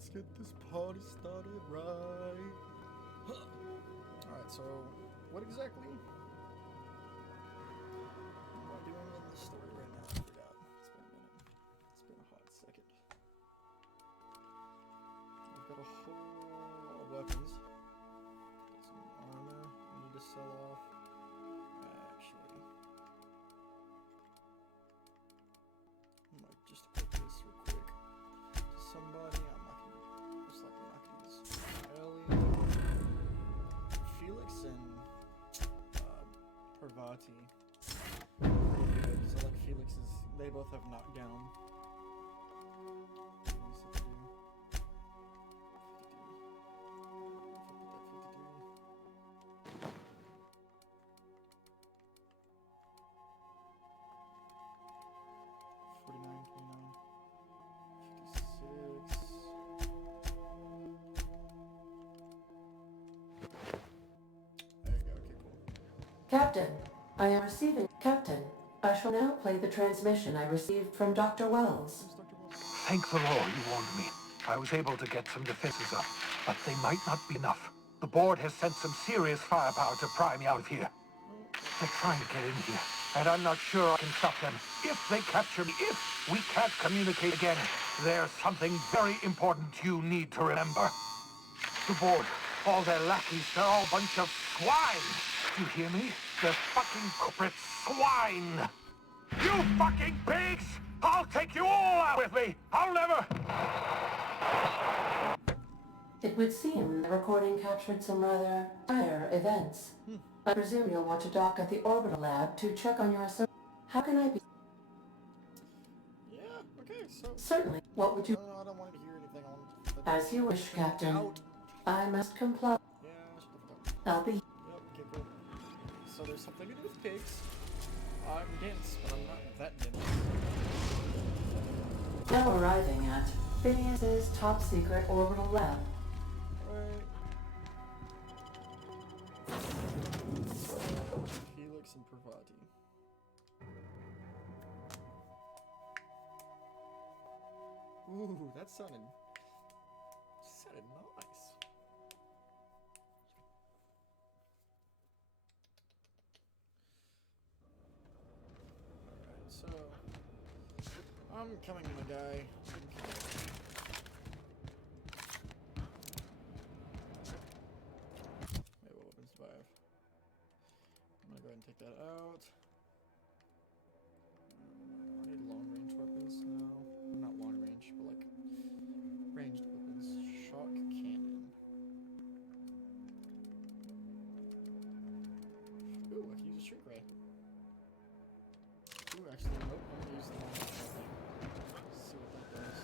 Let's get this party started right. Alright, so what exactly am I doing in the story right now? I forgot. It's been a minute. It's been a hot second. I've got a whole lot of weapons. Got some armor I need to sell off. Actually, I might just put this real quick to somebody. I'm not gonna, most likely not gonna use Ellie, Felix, and Parvati. Pretty good, because I like Felix's. They both have knockdown. At least if they do. 49, 29, 56. There you go, okay, cool. Captain, I am receiving... Captain, I shall now play the transmission I received from Dr. Wells. Who's Dr. Wilson? Thank the Lord you warned me. I was able to get some defenses up, but they might not be enough. The board has sent some serious firepower to pry me out of here. They're trying to get in here, and I'm not sure I can stop them. If they capture me, if we can't communicate again, there's something very important you need to remember. The board, all their lackeys, they're all a bunch of swine. Do you hear me? They're fucking corporate swine. You fucking pigs! I'll take you all out with me! I'll never... It would seem the recording captured some rather dire events. I presume you'll want to dock at the orbital lab to check on your How can I be... Yeah, okay, so... Certainly. What would you... No, I don't want to hear anything. I want to... As you wish, Captain. Out. I must comply. Yeah, shut the fuck up. I'll be... Yep, okay, cool. So there's something to do with pigs. I'm dense, but I'm not that dense. Now arriving at Phineas's top secret orbital lab. Right. Felix and Parvati. Ooh, that sounded nice. Alright, so I'm coming, my guy. Wait, what weapons do I have? I'm gonna go ahead and take that out. I need long range weapons now. Not long range, but like ranged weapons. Shock cannon. Ooh, I can use a shrink ray. Ooh, actually, nope. I'm gonna use the long range thing. See what that does.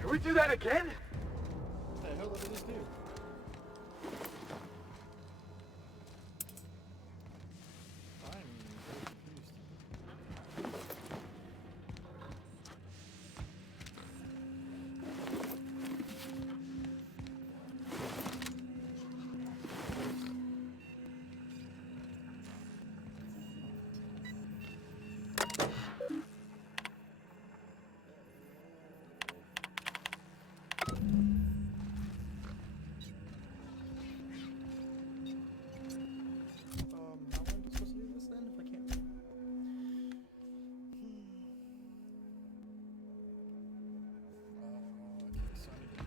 Can we do that again? What the hell did this do? I'm very confused. How am I supposed to do this then if I can't? Okay, so I need to...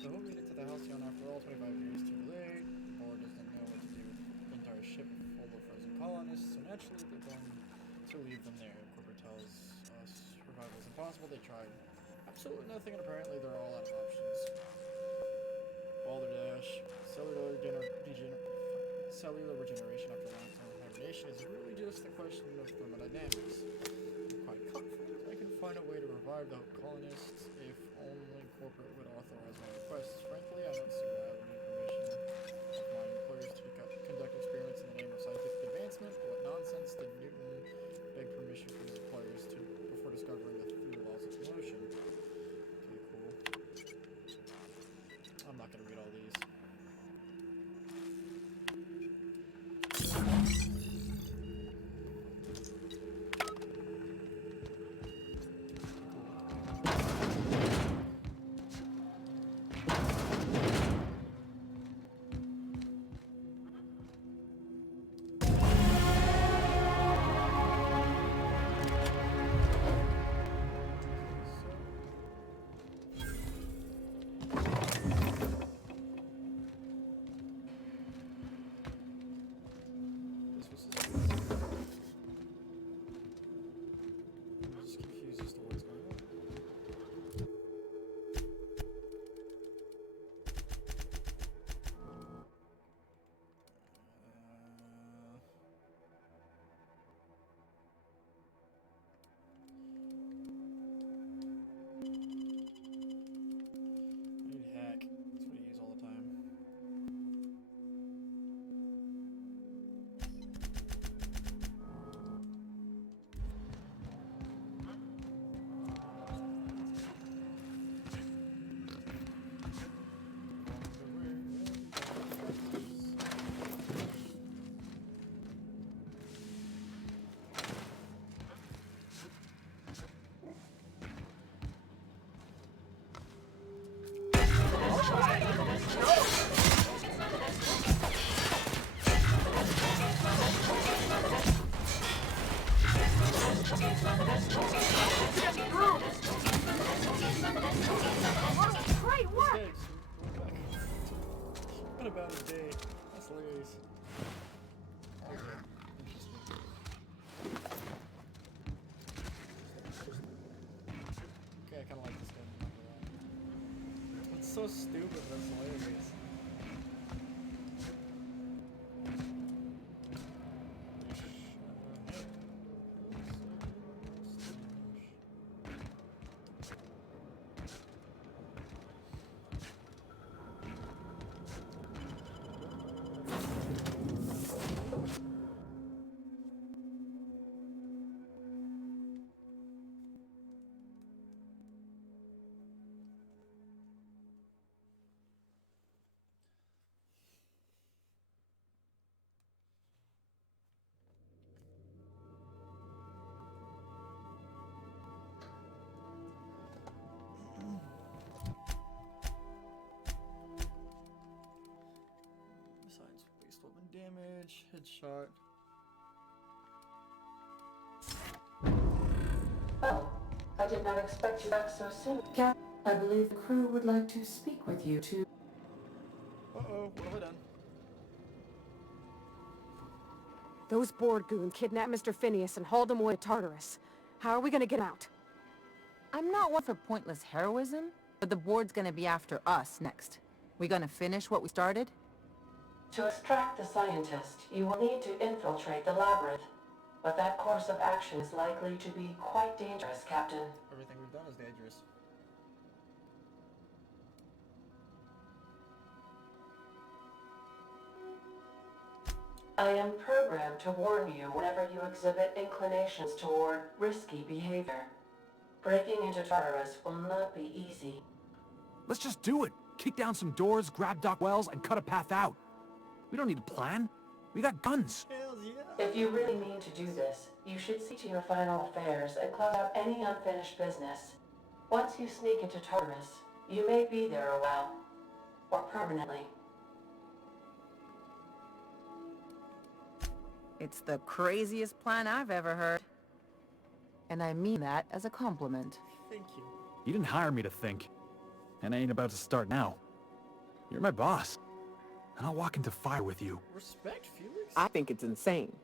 Don't meet it to the Halcyon after all, 25 years too late. The board doesn't know what to do with the entire ship full of frozen colonists, so naturally they're going to leave them there. Corporate tells us survival is impossible. They tried absolutely nothing, and apparently they're all out of options. Balderdash, cellular regeneration after long-term hibernation is really just a question of thermodynamics. I'm quite confident I can find a way to revive the colonists if only corporate would authorize my requests. Frankly, I don't see why I would Great work! Okay, so we're back. What about a day? That's hilarious. Okay, interesting. Okay, I kind of like this game. I'm not gonna lie. It's so stupid, but it's hilarious. Besides waste weapon damage, headshot. Well, I did not expect you back so soon. Cap, I believe the crew would like to speak with you to... Uh-oh, what have I done? Those board goons kidnapped Mr. Phineas and hauled him away to Tartarus. How are we gonna get him out? I'm not one for pointless heroism, but the board's gonna be after us next. We gonna finish what we started? To extract the scientist, you will need to infiltrate the labyrinth. But that course of action is likely to be quite dangerous, Captain. Everything we've done is dangerous. I am programmed to warn you whenever you exhibit inclinations toward risky behavior. Breaking into Tartarus will not be easy. Let's just do it. Kick down some doors, grab Doc Wells, and cut a path out. We don't need a plan. We got guns. Hells yeah! If you really mean to do this, you should see to your final affairs and close out any unfinished business. Once you sneak into Tartarus, you may be there a while. Or permanently. It's the craziest plan I've ever heard. And I mean that as a compliment. Thank you. You didn't hire me to think. And I ain't about to start now. You're my boss. And I'll walk into fire with you. Respect, Felix? I think it's insane.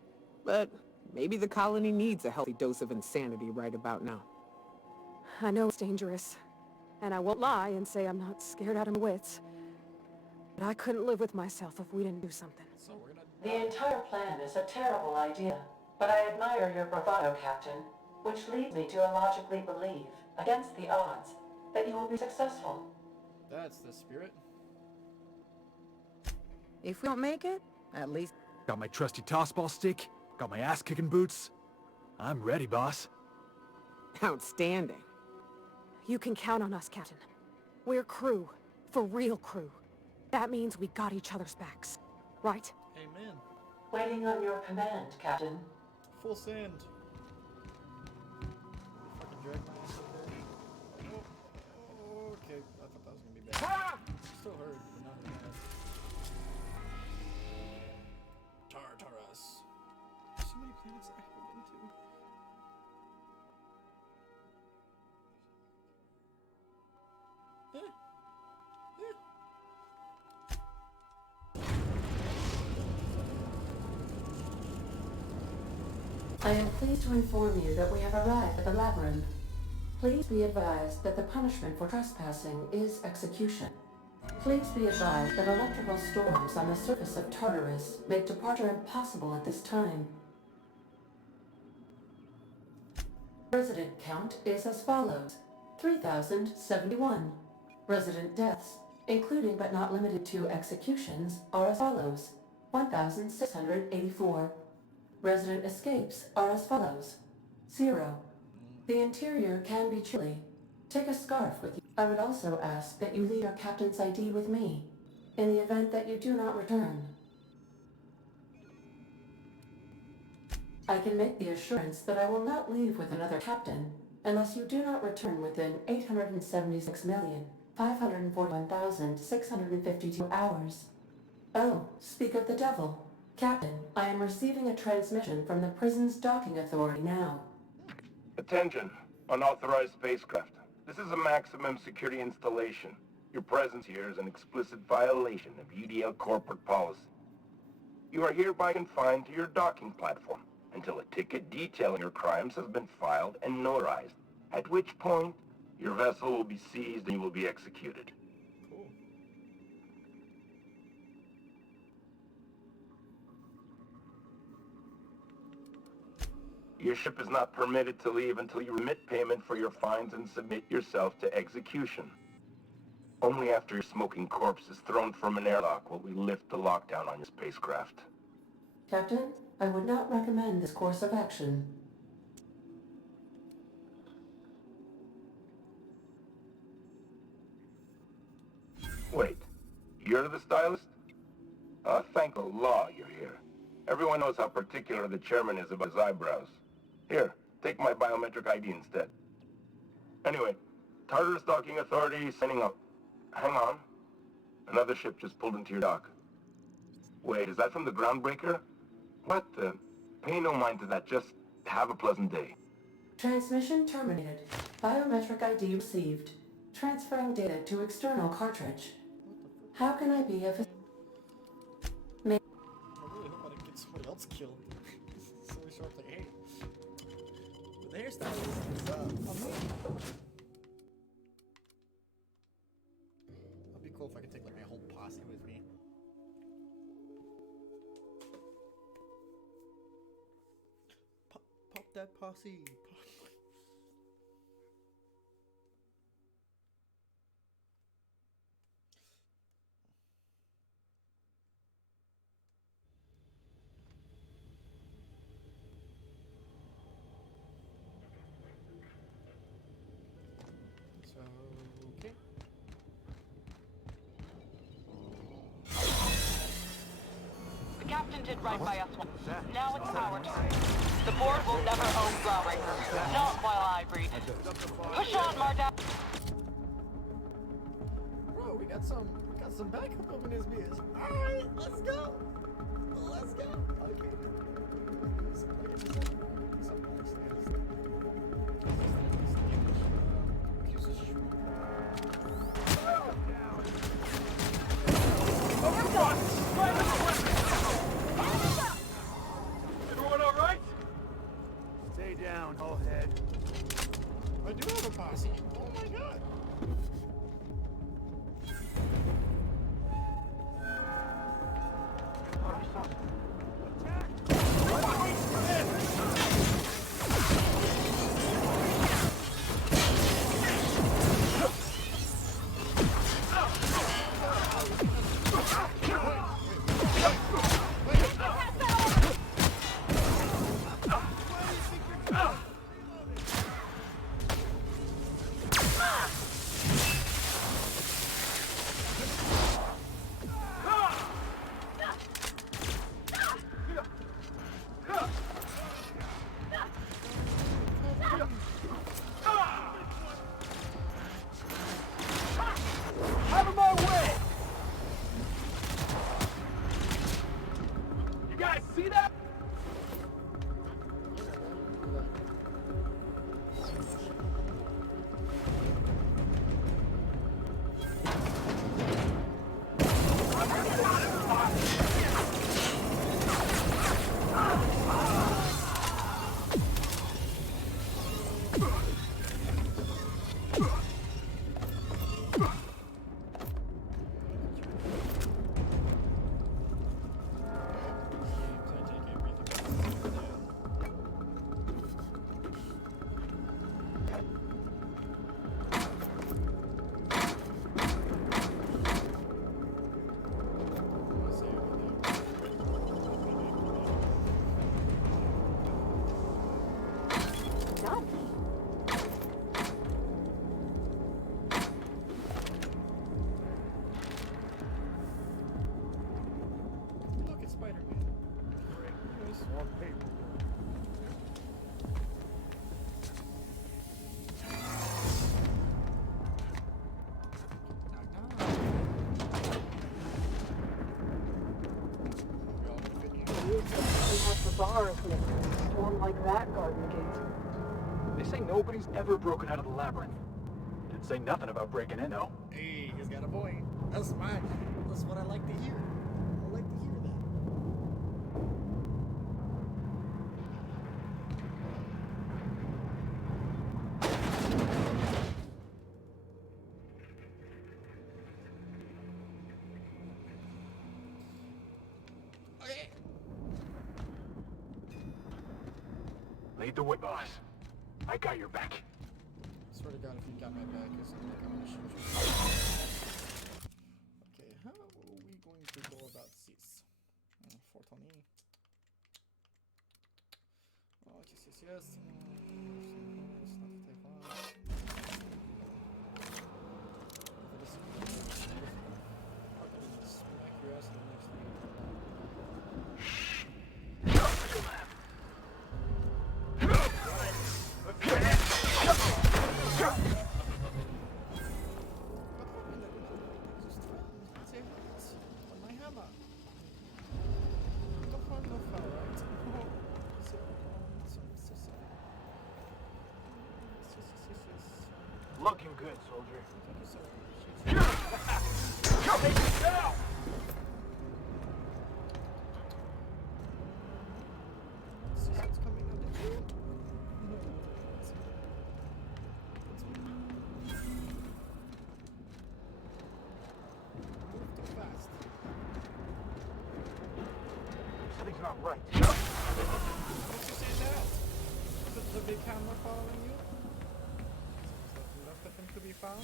But maybe the colony needs a healthy dose of insanity right about now. I know it's dangerous. And I won't lie and say I'm not scared out of my wits. But I couldn't live with myself if we didn't do something. So we're gonna... The entire plan is a terrible idea, but I admire your bravado, Captain, which leads me to illogically believe, against the odds, that you will be successful. That's the spirit. If we don't make it, at least... Got my trusty tossball stick, got my ass-kicking boots. I'm ready, boss. Outstanding. You can count on us, Captain. We're crew. For real crew. That means we got each other's backs. Right? Amen. Waiting on your command, Captain. Full send. Fucking drag my ass up there. Oh, okay. I thought that was gonna be bad. Still hurt, but not really bad. Tartarus. There's so many planets I haven't been to. I am pleased to inform you that we have arrived at the labyrinth. Please be advised that the punishment for trespassing is execution. Please be advised that electrical storms on the surface of Tartarus make departure impossible at this time. Resident count is as follows: 3,071. Resident deaths, including but not limited to executions, are as follows: 1,684. Resident escapes are as follows: 0. The interior can be chilly. Take a scarf with you. I would also ask that you leave your captain's ID with me, in the event that you do not return. I can make the assurance that I will not leave with another captain, unless you do not return within 876,541,652 hours. Oh, speak of the devil. Captain, I am receiving a transmission from the prison's docking authority now. Attention, unauthorized spacecraft. This is a maximum security installation. Your presence here is an explicit violation of UDL corporate policy. You are hereby confined to your docking platform until a ticket detailing your crimes has been filed and notarized, at which point your vessel will be seized and you will be executed. Cool. Your ship is not permitted to leave until you remit payment for your fines and submit yourself to execution. Only after your smoking corpse is thrown from an airlock will we lift the lockdown on your spacecraft. Captain, I would not recommend this course of action. Wait, you're the stylist? Thank the law you're here. Everyone knows how particular the chairman is about his eyebrows. Here, take my biometric ID instead. Anyway, Tartarus Docking Authority signing up. Hang on. Another ship just pulled into your dock. Wait, is that from the Groundbreaker? What the? Pay no mind to that, just have a pleasant day. Transmission terminated. Biometric ID received. Transferring data to external cartridge. How can I be of I really hope I didn't get somebody else killed. So we show up like, hey. But the hairstylist is on me. That'd be cool if I could take like my whole posse with me. Pop that posse. So, okay. The captain did right by us once. Now it's our turn. The board will never own Groundbreaker. Not while I breathe. Push on, Marda! Bro, we got some backup up in his beers. Alright, let's go! Let's go! Okay. Everyone all right? Stay down, whole head. I do have a posse. Oh my god. Out of my way! You guys see that? Look, it's Spider-Man. More paper. We have the bars and a storm like that garden gate. They say nobody's ever broken out of the labyrinth. Didn't say nothing about breaking in, though. Hey, he's got a point. That's smart. That's what I like to hear. I like to hear that. Okay. Lead the way, boss. I got your back. Swear to God, if you got my back, it's like I'm gonna shoot you. Okay, how are we going to go about this? Fort on E. Oh, yes. Smack your ass in the next thing. Looking good, soldier. Something's not right. The big camera following you? Is that enough for him to be found?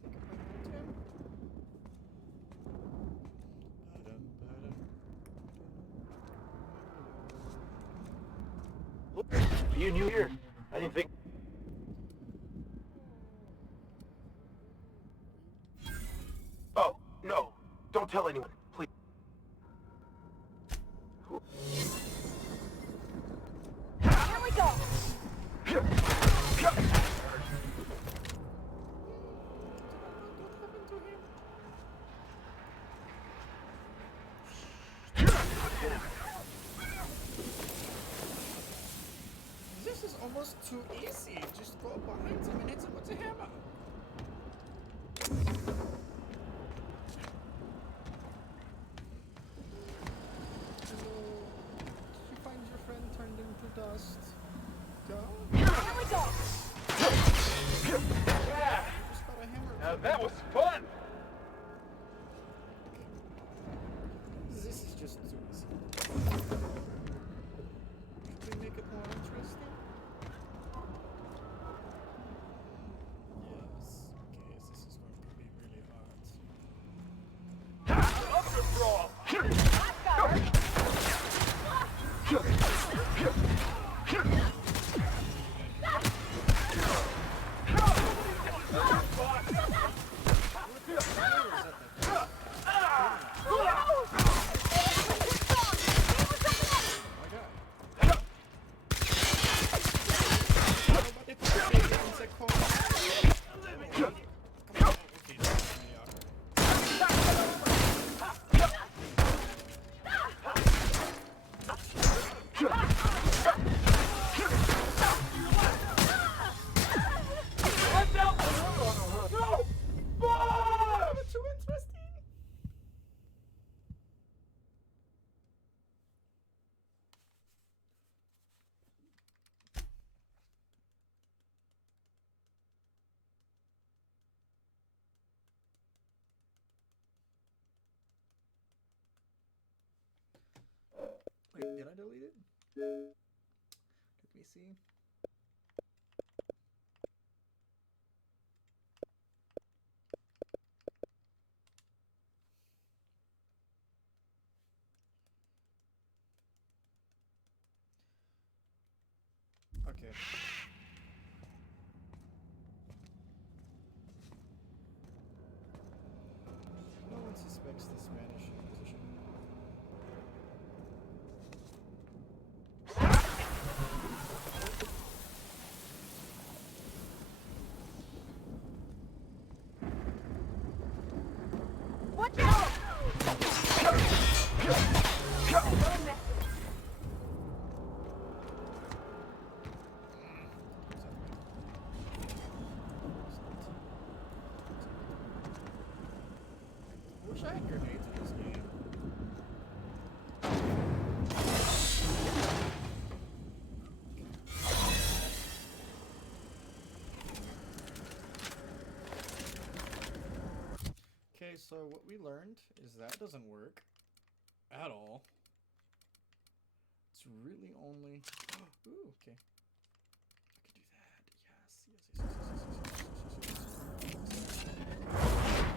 Sneak up behind him. Look, you new here. I didn't think... Oh, no. Don't tell anyone, please. Here we go! This is almost too easy. Just go behind him and hit him with a hammer. You find your friend turned into dust. Go. Here we go! You just got a hammer. Now that was fun! This is just too easy. Should we make it more interesting? Yes. Okay, this is going to be really hard. Up to brawl! Wait, did I delete it? Let me see. Okay. No one suspects the Spanish Inquisition. Watch out! grenades in this game. Okay, so what we learned is that doesn't work at all. It's really only... Ooh, okay. I can do that. Yes.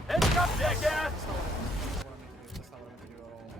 Heads up, jackass! That's not what I meant to do at all.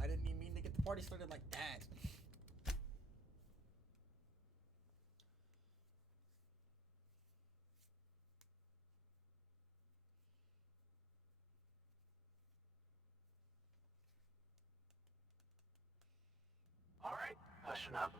I didn't even mean to get the party started like that. All right, listen up.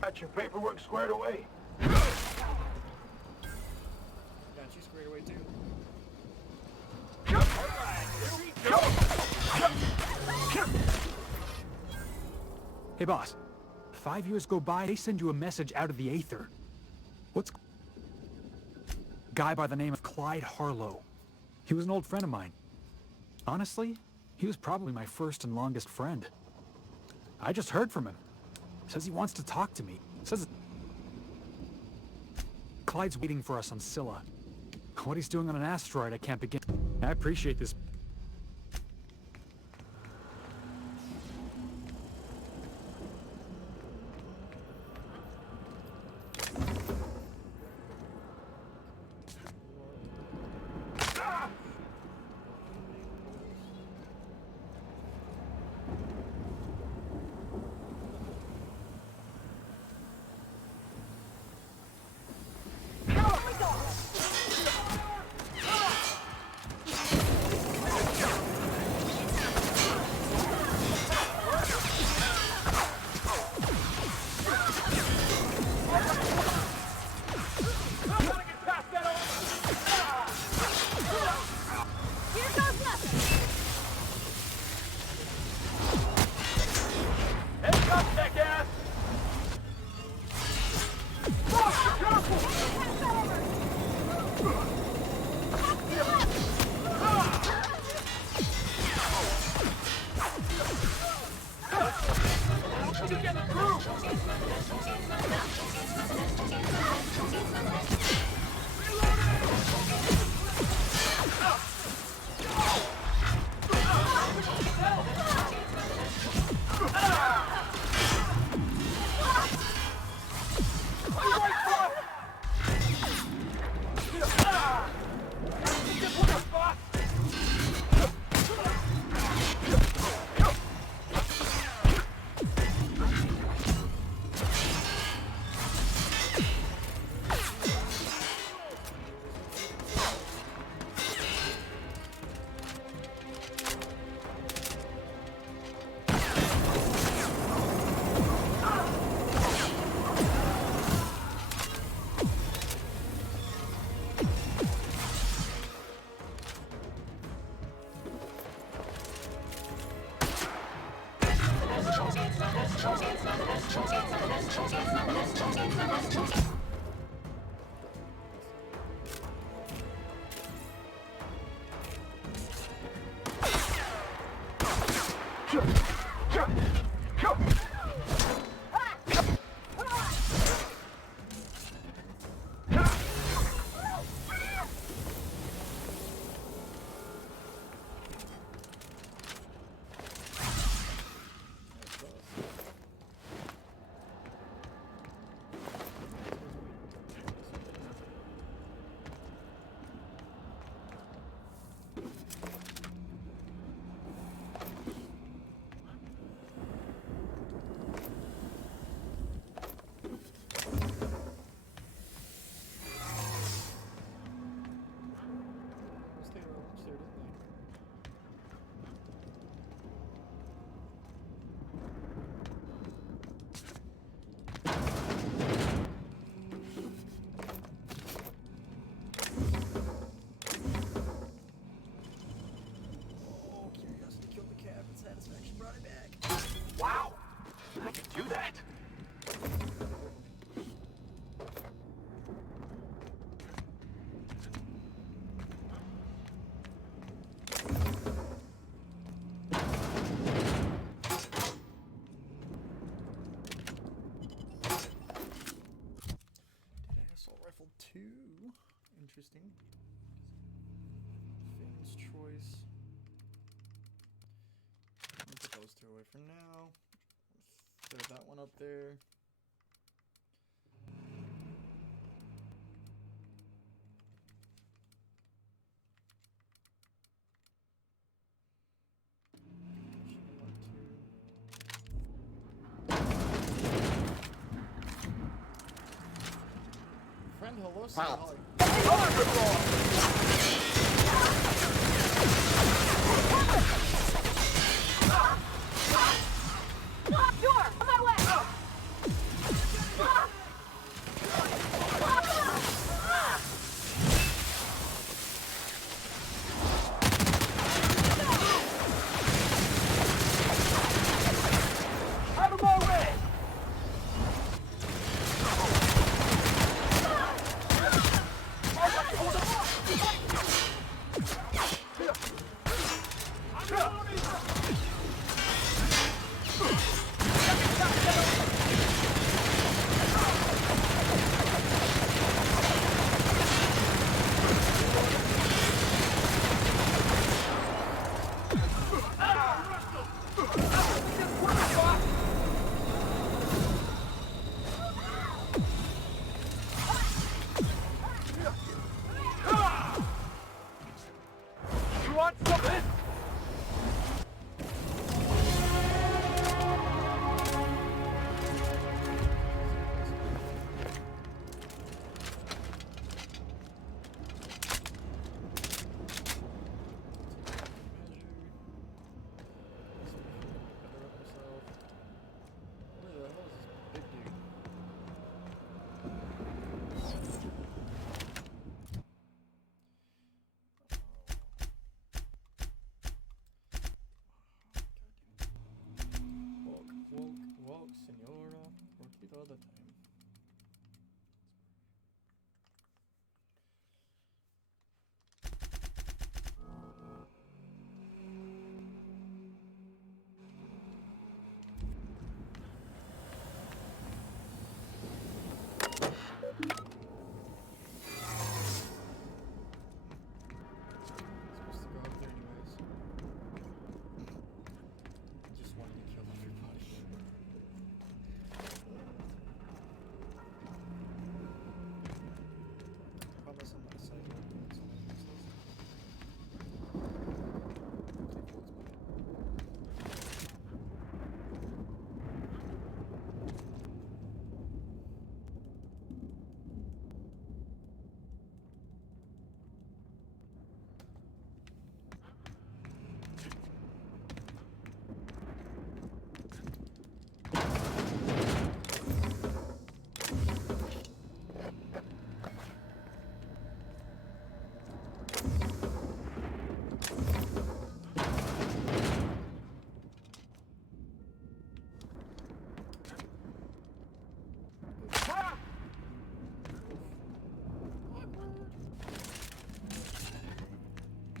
Got your paperwork squared away. Got you squared away too. Hey, boss. 5 years go by, they send you a message out of the aether. What's... Guy by the name of Clyde Harlow. He was an old friend of mine. Honestly, he was probably my first and longest friend. I just heard from him. Says he wants to talk to me. Says... Clyde's waiting for us on Scylla. What he's doing on an asteroid, I can't begin. I appreciate this. Rifle 2. Interesting. Finn's choice. I'll put those two away for now. Throw that one up there. Friend, hello, sir. Lock door! On my way! Out of my way! You want something? Walk, senora. Walk it all the time. Supposed to go up there anyways. Just wanted to kill everybody.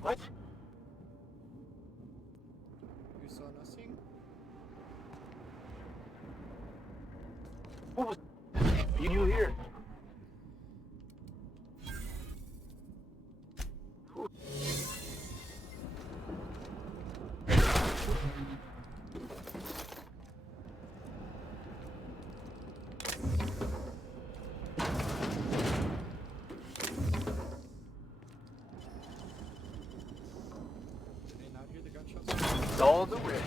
What? You saw nothing? What was... You here? Did they not hear the gunshots? It's all the rest.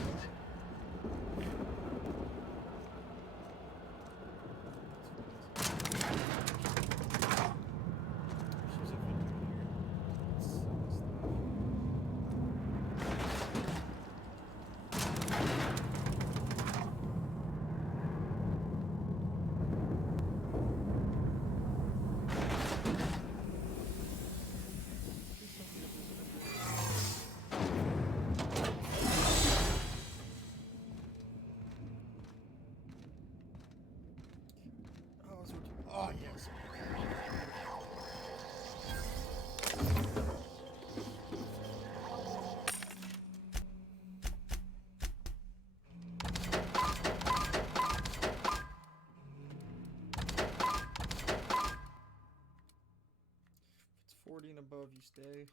She's a victim here. Let's sell this stuff. Oh, it's oh yes. If it's 40 and above, you stay.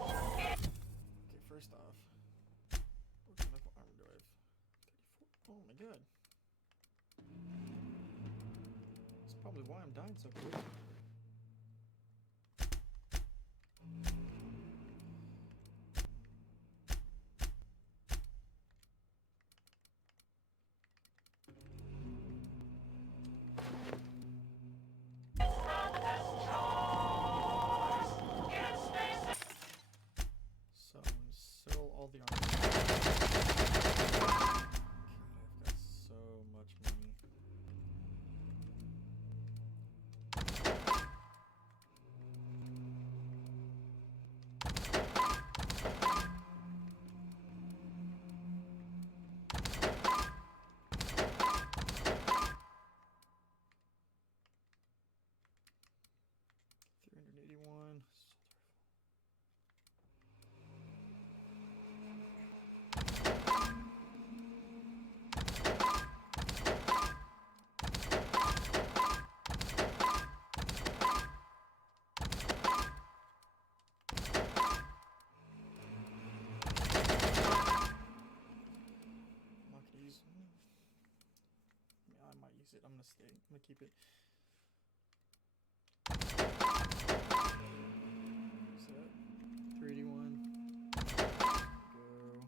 Okay. Okay, first off, what kind of armor do I have? 34. Oh my god. That's probably why I'm dying so quick. So I'm gonna sell all the armor. God, I've got so much money. $381. I'm not gonna use. Yeah, I might use it. I'm gonna stay. I'm gonna keep it. What's that? 381. Go.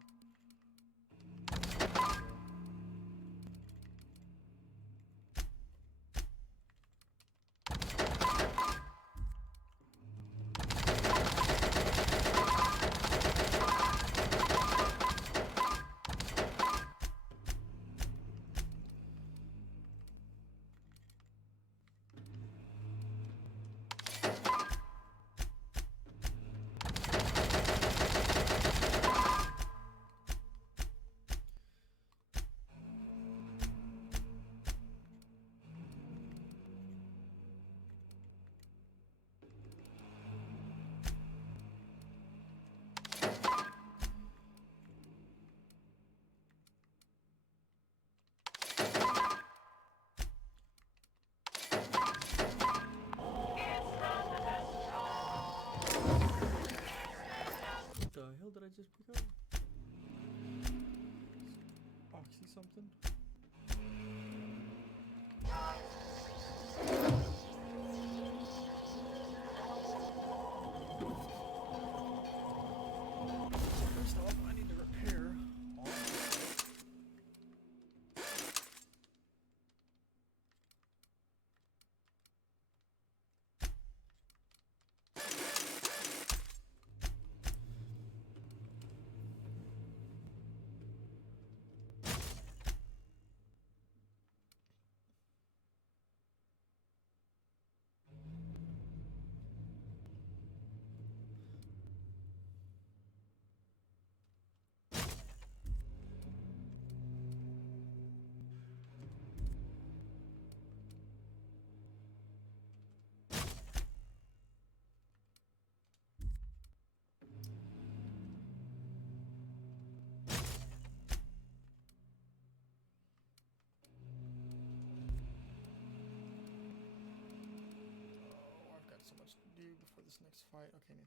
What the hell did I just pick up? Oh, I see something? First off, I need to repair all my stuff. this next fight. Okay, neat.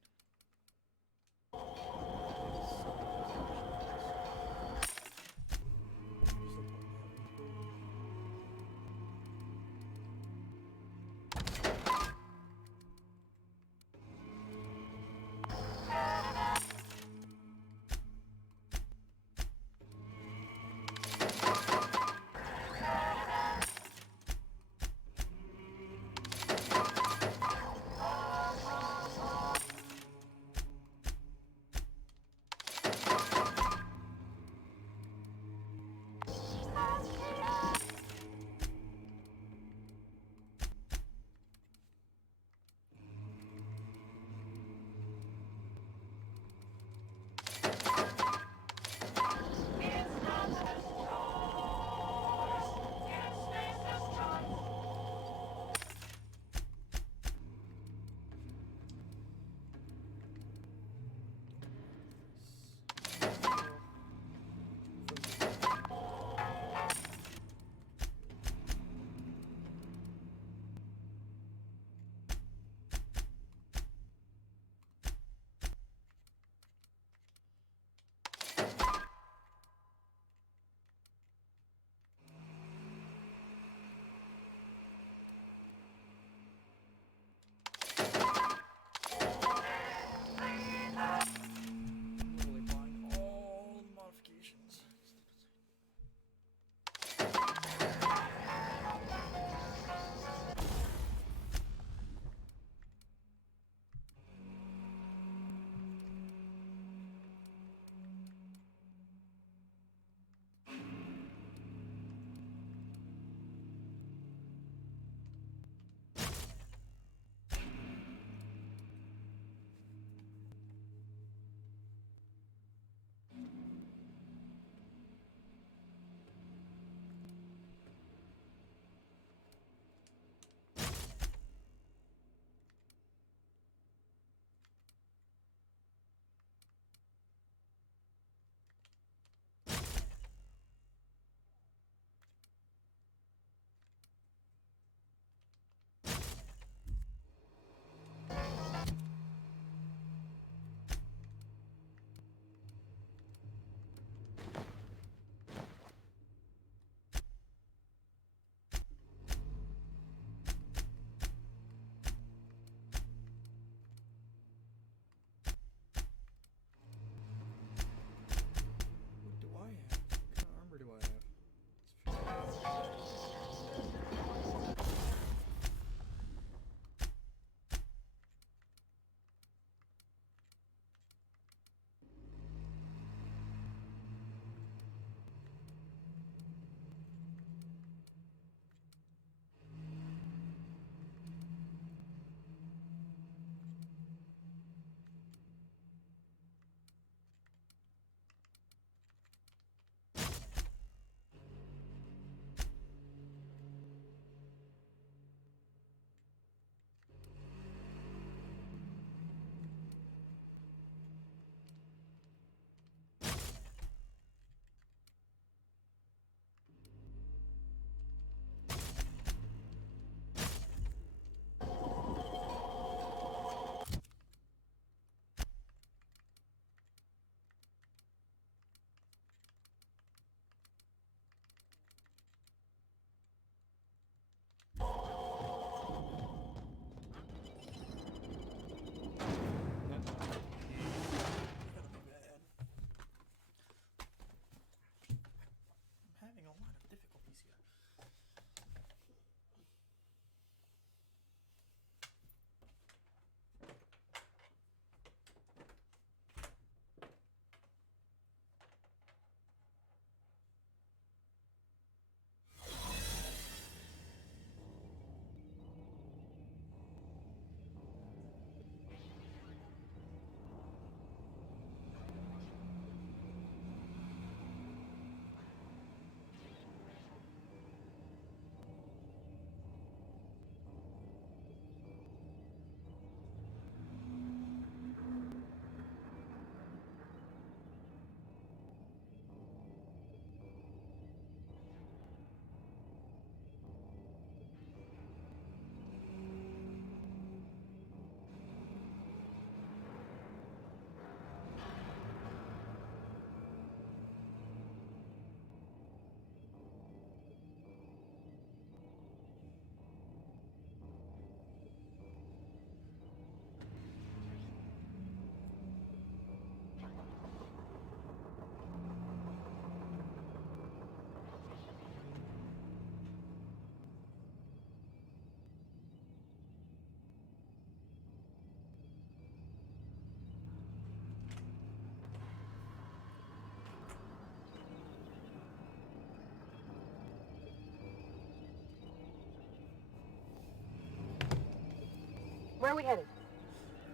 are we headed?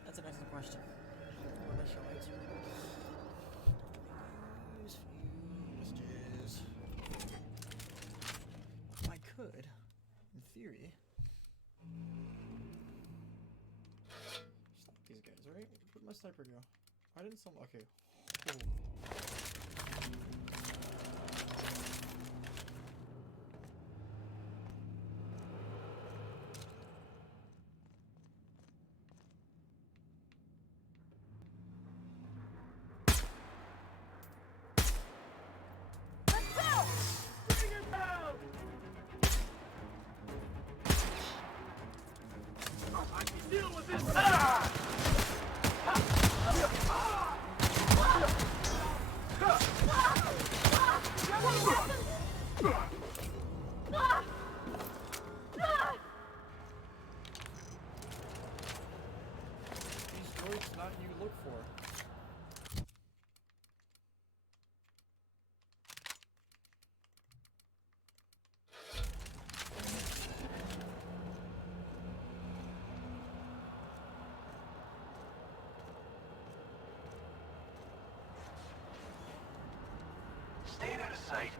That's an excellent question. What shall I do? Messages. I could, in theory, stop these guys, right? Where'd my sniper go? I didn't summon. Okay. Oh. These droids not you look for. Stay out of sight.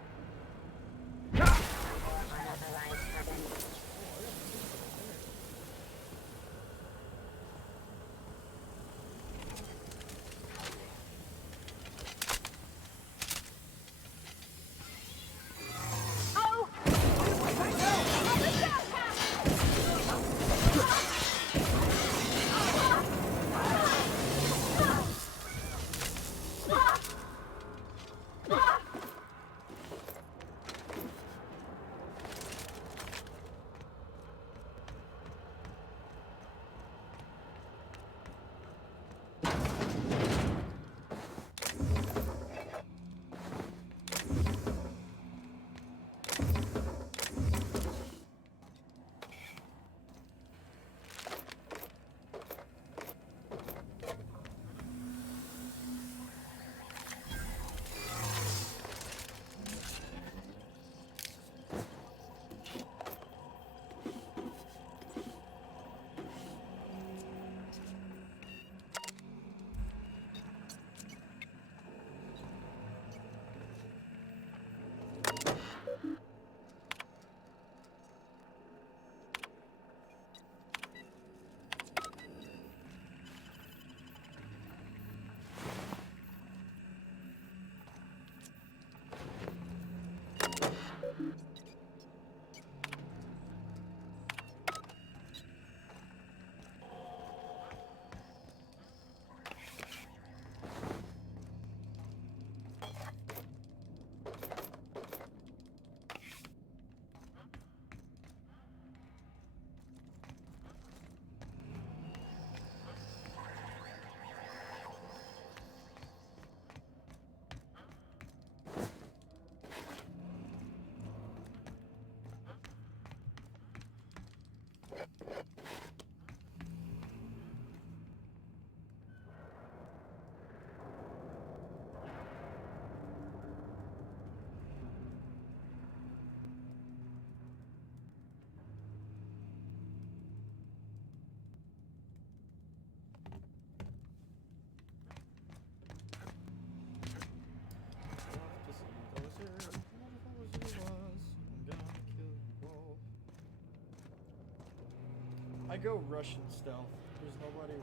I go Russian stealth. There's nobody.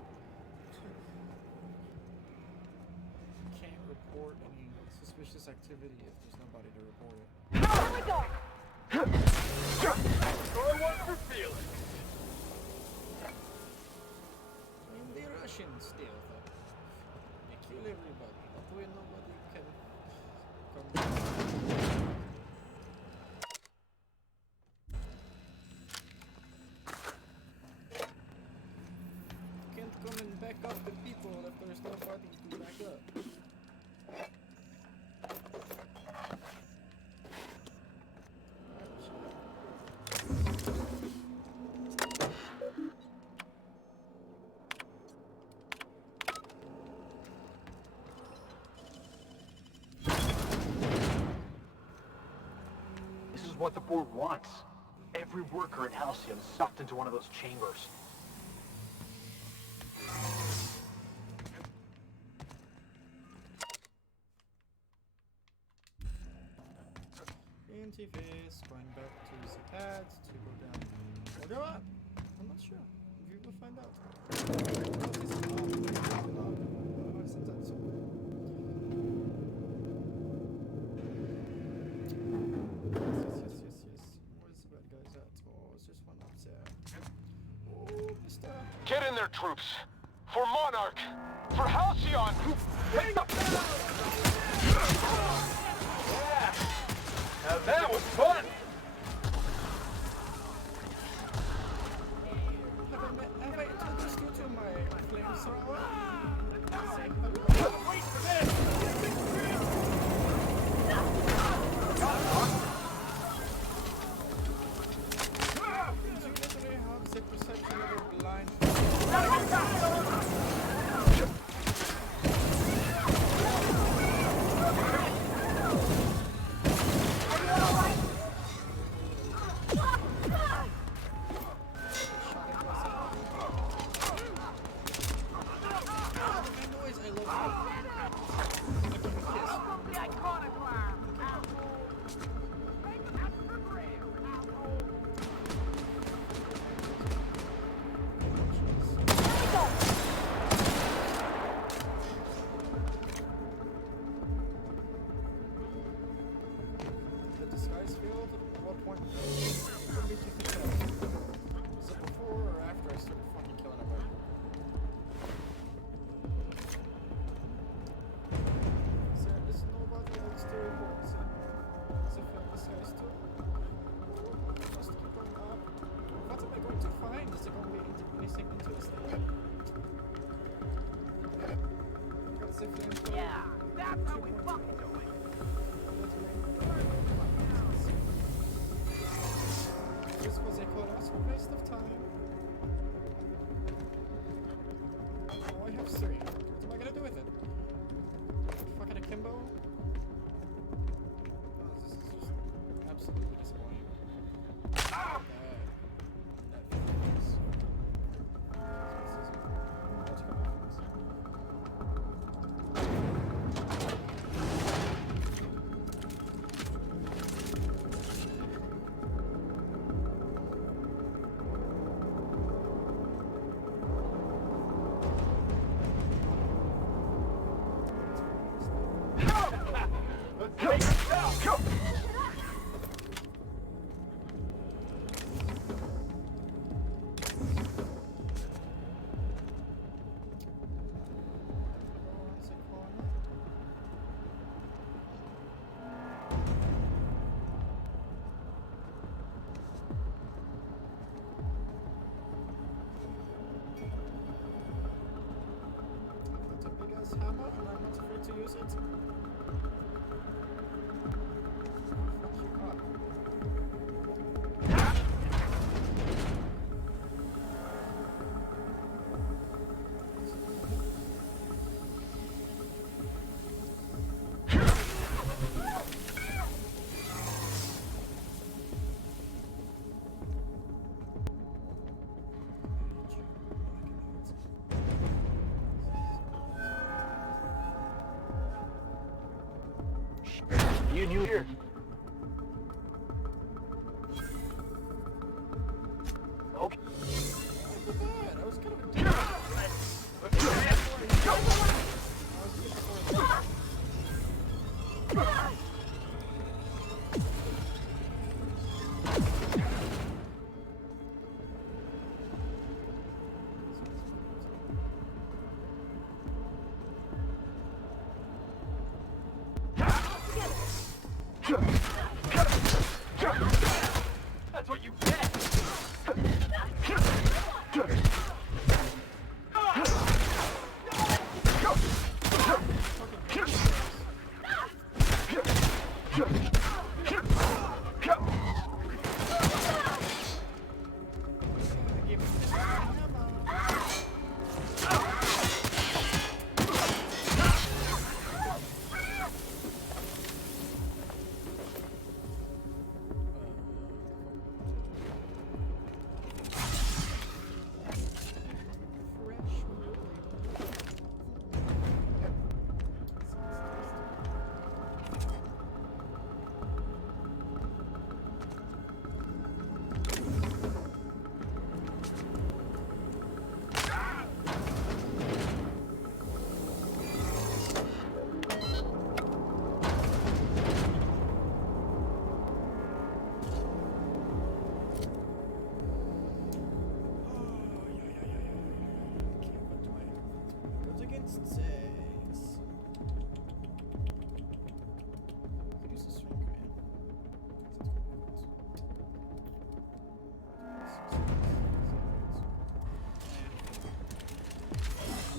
Can't report any suspicious activity if there's nobody to report it. Here we go! Score one for Felix. In the Russian stealth, they kill everybody. That way nobody can come. Can't come and back up the people if there's nobody to back up. This is what the board wants. Every worker in Halcyon sucked into one of those chambers. TNT face, going back to the pads to go down. Or go up! I'm not sure. We will find out. What is it? Oh, isn't that so? Yes. Where's the bad guys at? Oh, it's just one up there. Oh, mister. Get in there, troops! For Monarch! For Halcyon! Take the... Yeah! Now that was fun! Have I introduced you to my flamethrower? Wait for this! You literally have the perception of a blind. Yeah, that's how we fucking do it. This was a colossal waste of time. Now I have 3. What am I gonna do with it? Fucking akimbo? Oh, this is just absolutely disappointing. That feels. Hammer, and I'm not afraid to use it. Fuck you up. You knew here. Okay. Look at that. I was kind of a dick. That's what you get!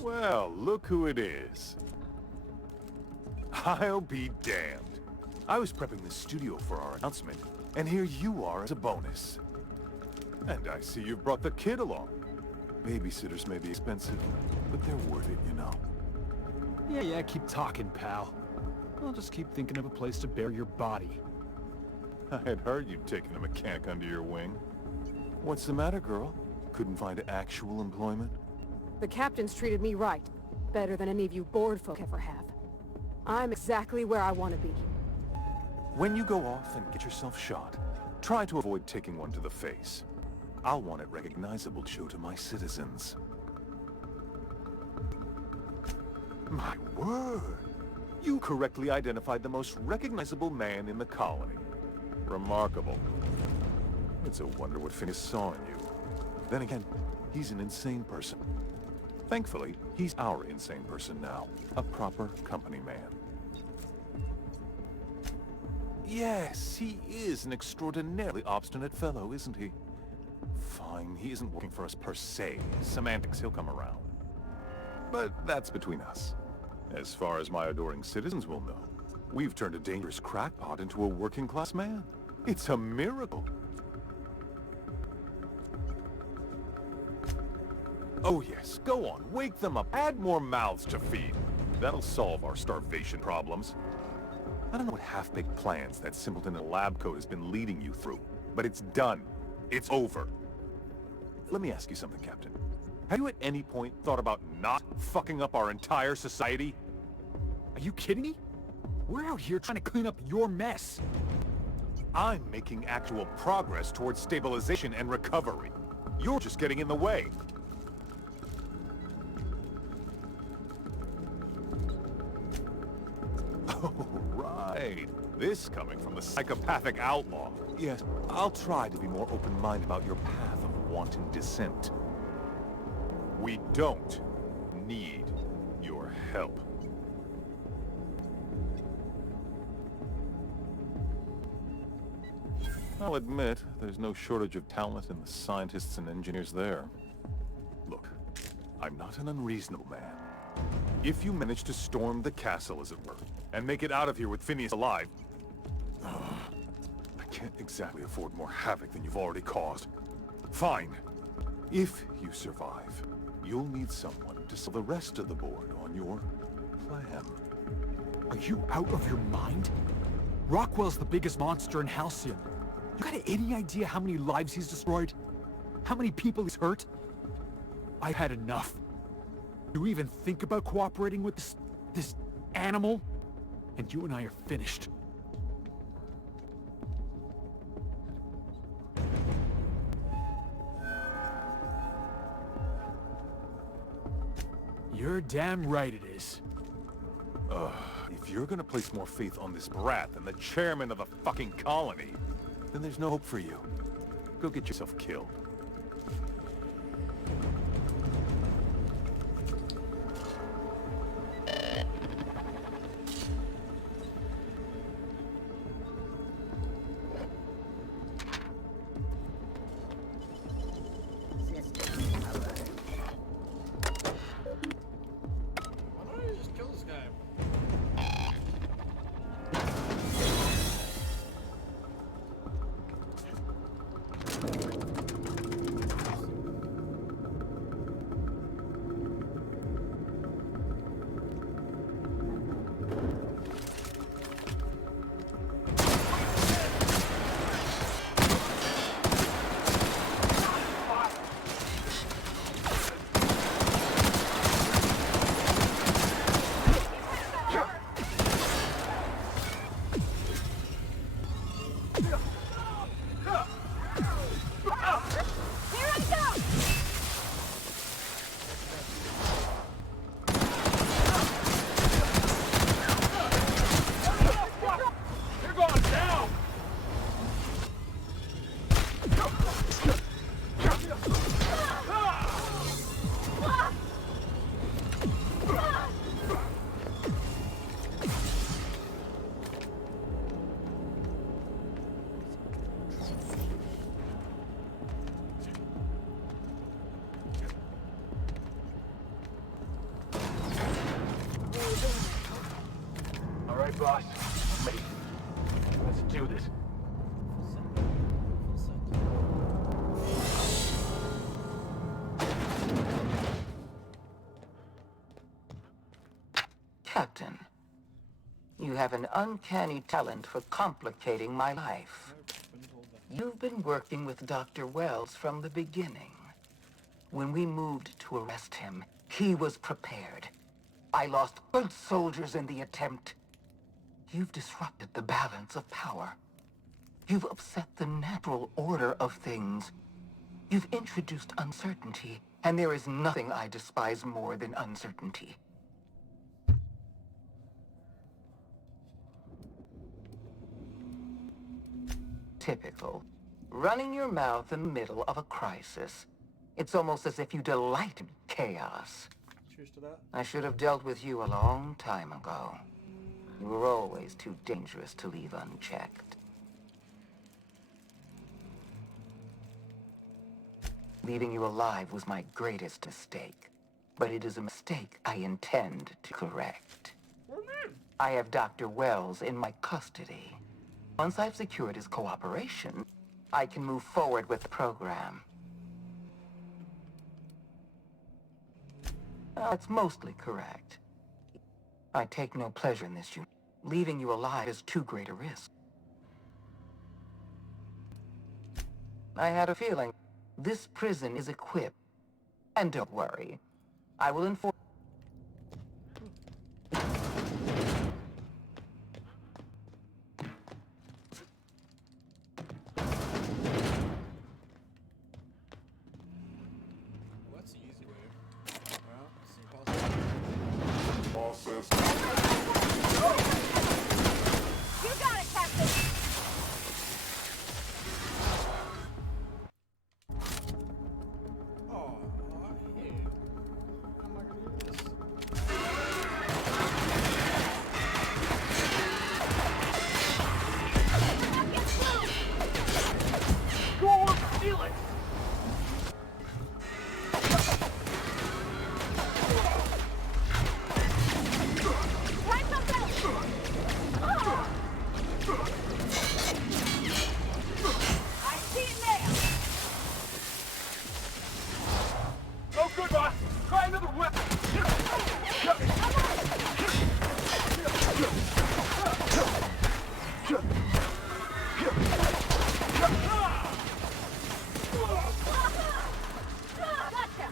Well, look who it is. I'll be damned. I was prepping the studio for our announcement, and here you are as a bonus. And I see you've brought the kid along. Babysitters may be expensive, but they're worth it, you know. Yeah, keep talking, pal. I'll just keep thinking of a place to bury your body. I had heard you'd taken a mechanic under your wing. What's the matter, girl? Couldn't find actual employment? The captain's treated me right. Better than any of you bored folk ever have. I'm exactly where I want to be. When you go off and get yourself shot, try to avoid taking one to the face. I'll want it recognizable to show to my citizens. My word! You correctly identified the most recognizable man in the colony. Remarkable. It's a wonder what Phineas saw in you. Then again, he's an insane person. Thankfully, he's our insane person now. A proper company man. Yes, he is an extraordinarily obstinate fellow, isn't he? Fine, he isn't working for us per se. Semantics, he'll come around. But that's between us. As far as my adoring citizens will know, we've turned a dangerous crackpot into a working-class man. It's a miracle. Oh yes, go on, wake them up, add more mouths to feed. That'll solve our starvation problems. I don't know what half-baked plans that simpleton in a lab coat has been leading you through, but it's done. It's over. Let me ask you something, Captain. Have you at any point thought about not fucking up our entire society? Are you kidding me? We're out here trying to clean up your mess. I'm making actual progress towards stabilization and recovery. You're just getting in the way. Oh, right. This coming from the psychopathic outlaw. Yes, I'll try to be more open-minded about your path of wanton dissent. We don't need your help. I'll admit, there's no shortage of talent in the scientists and engineers there. Look, I'm not an unreasonable man. If you manage to storm the castle, as it were, and make it out of here with Phineas alive, I can't exactly afford more havoc than you've already caused. Fine. If you survive, you'll need someone to sell the rest of the board on your plan. Are you out of your mind? Rockwell's the biggest monster in Halcyon. You got any idea how many lives he's destroyed? How many people he's hurt? I've had enough. Do you even think about cooperating with this animal? And you and I are finished. You're damn right it is. If you're gonna place more faith on this brat than the chairman of the fucking colony, then there's no hope for you. Go get yourself killed. Why don't I just kill this guy? boss. I'm ready. Let's do this. Captain, you have an uncanny talent for complicating my life. You've been working with Dr. Wells from the beginning. When we moved to arrest him, he was prepared. I lost good soldiers in the attempt. You've disrupted the balance of power. You've upset the natural order of things. You've introduced uncertainty, and there is nothing I despise more than uncertainty. Typical. Running your mouth in the middle of a crisis. It's almost as if you delight in chaos. Cheers to that. I should have dealt with you a long time ago. You were always too dangerous to leave unchecked. Leaving you alive was my greatest mistake. But it is a mistake I intend to correct. I have Dr. Wells in my custody. Once I've secured his cooperation, I can move forward with the program. That's mostly correct. I take no pleasure in this. Leaving you alive is too great a risk. I had a feeling. This prison is equipped. And don't worry. I will inform... What's the easy way? Well, it's impossible. You got it, Captain! Oh, hey. How am I gonna do this? Go on, steal it! Try something else! Oh! I see it now! Oh, good, boss! Try another weapon! Gotcha!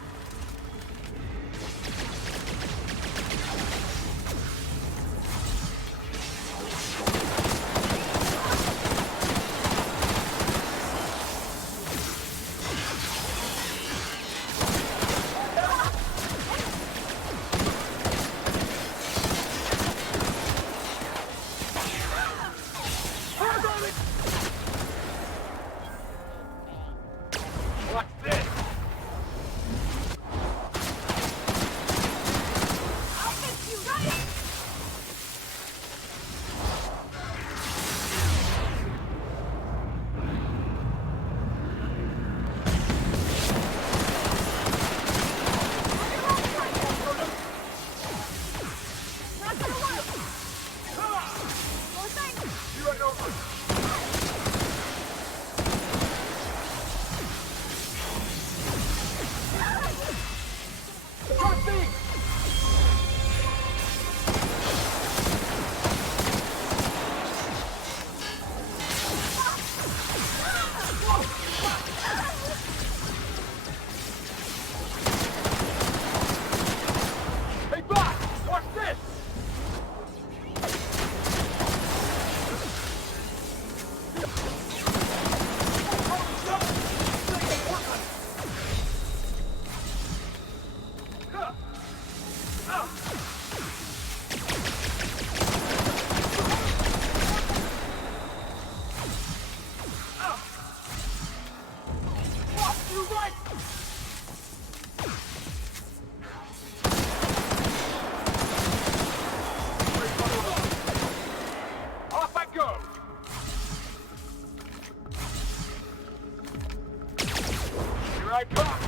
Watch this! I'll fix you right! Not gonna work! Sure thing! You're right over. Sure thing! Hey, boss! Watch this! You right! Off I go! Here I come!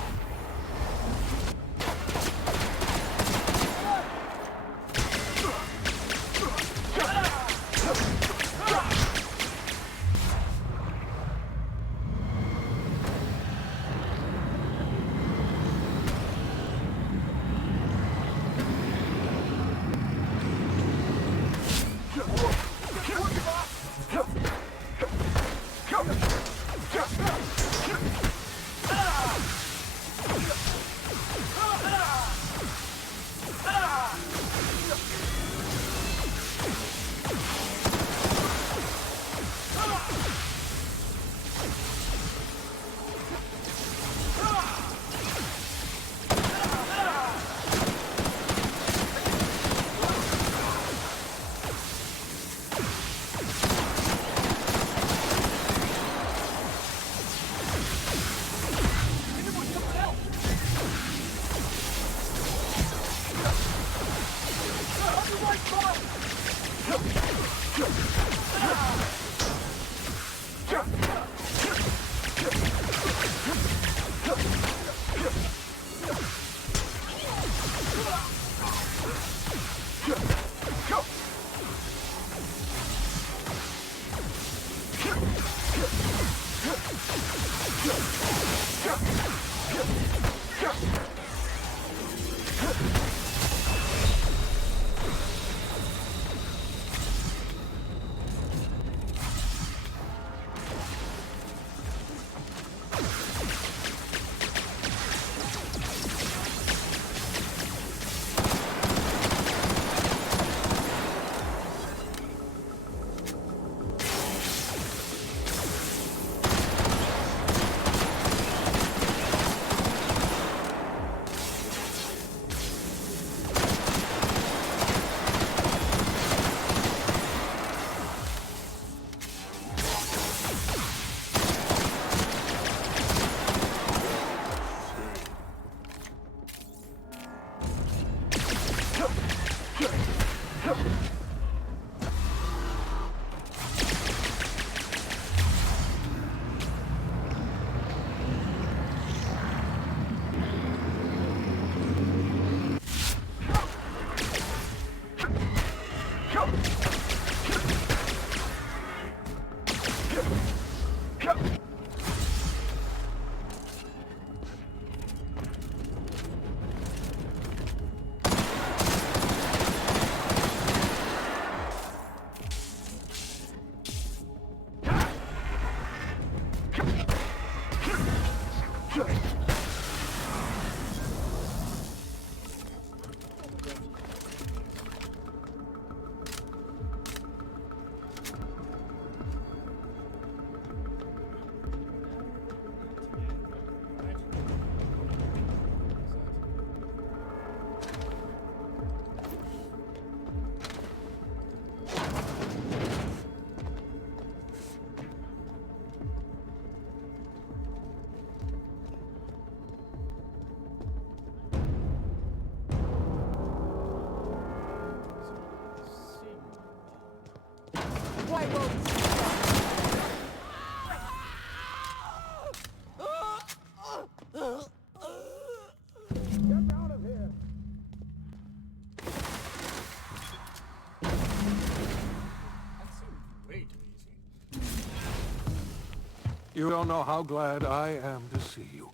You don't know how glad I am to see you.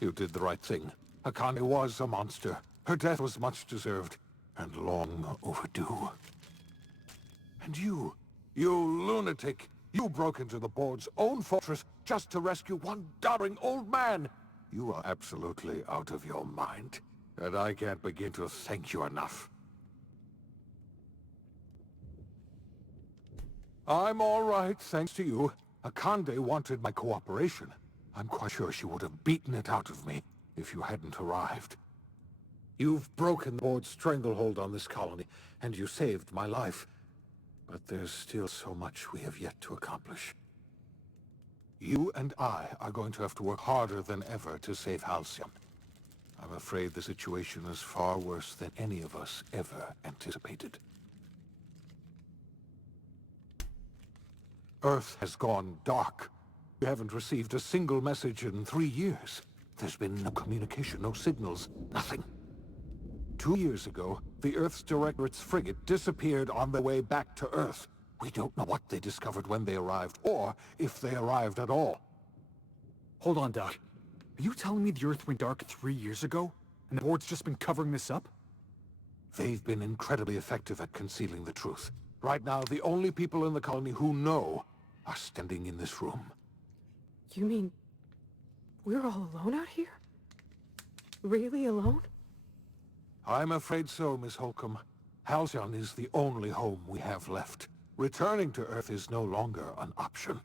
You did the right thing. Akane was a monster. Her death was much deserved, and long overdue. And you lunatic, you broke into the board's own fortress just to rescue one doddering old man. You are absolutely out of your mind, and I can't begin to thank you enough. I'm all right, thanks to you. Akande wanted my cooperation. I'm quite sure she would have beaten it out of me if you hadn't arrived. You've broken the board's stranglehold on this colony, and you saved my life. But there's still so much we have yet to accomplish. You and I are going to have to work harder than ever to save Halcyon. I'm afraid the situation is far worse than any of us ever anticipated. Earth has gone dark. We haven't received a single message in 3 years. There's been no communication, no signals, nothing. 2 years ago, the Earth's Directorate's frigate disappeared on their way back to Earth. We don't know what they discovered when they arrived, or if they arrived at all. Hold on, Doc. Are you telling me the Earth went dark 3 years ago, and the board's just been covering this up? They've been incredibly effective at concealing the truth. Right now, the only people in the colony who know are standing in this room. You mean we're all alone out here? Really alone? I'm afraid so, Miss Holcomb. Halcyon is the only home we have left. Returning to Earth is no longer an option.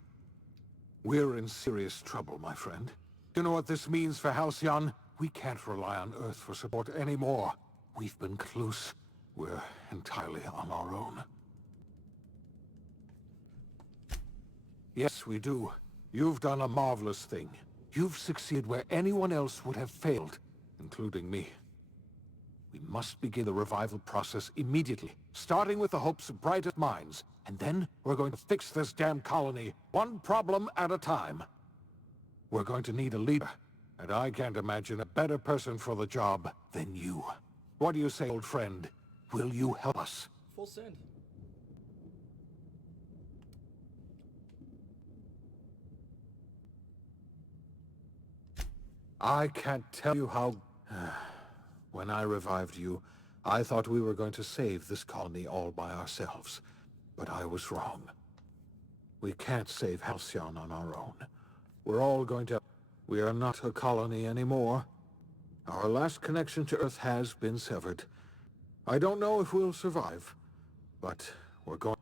We're in serious trouble, my friend. You know what this means for Halcyon? We can't rely on Earth for support anymore. We've been close. We're entirely on our own. Yes, we do. You've done a marvelous thing. You've succeeded where anyone else would have failed, including me. We must begin the revival process immediately, starting with the hope's brightest minds. And then we're going to fix this damn colony, one problem at a time. We're going to need a leader, and I can't imagine a better person for the job than you. What do you say, old friend? Will you help us? Full send. I can't tell you how... When I revived you, I thought we were going to save this colony all by ourselves. But I was wrong. We can't save Halcyon on our own. We're all going to... We are not a colony anymore. Our last connection to Earth has been severed. I don't know if we'll survive, but we're going...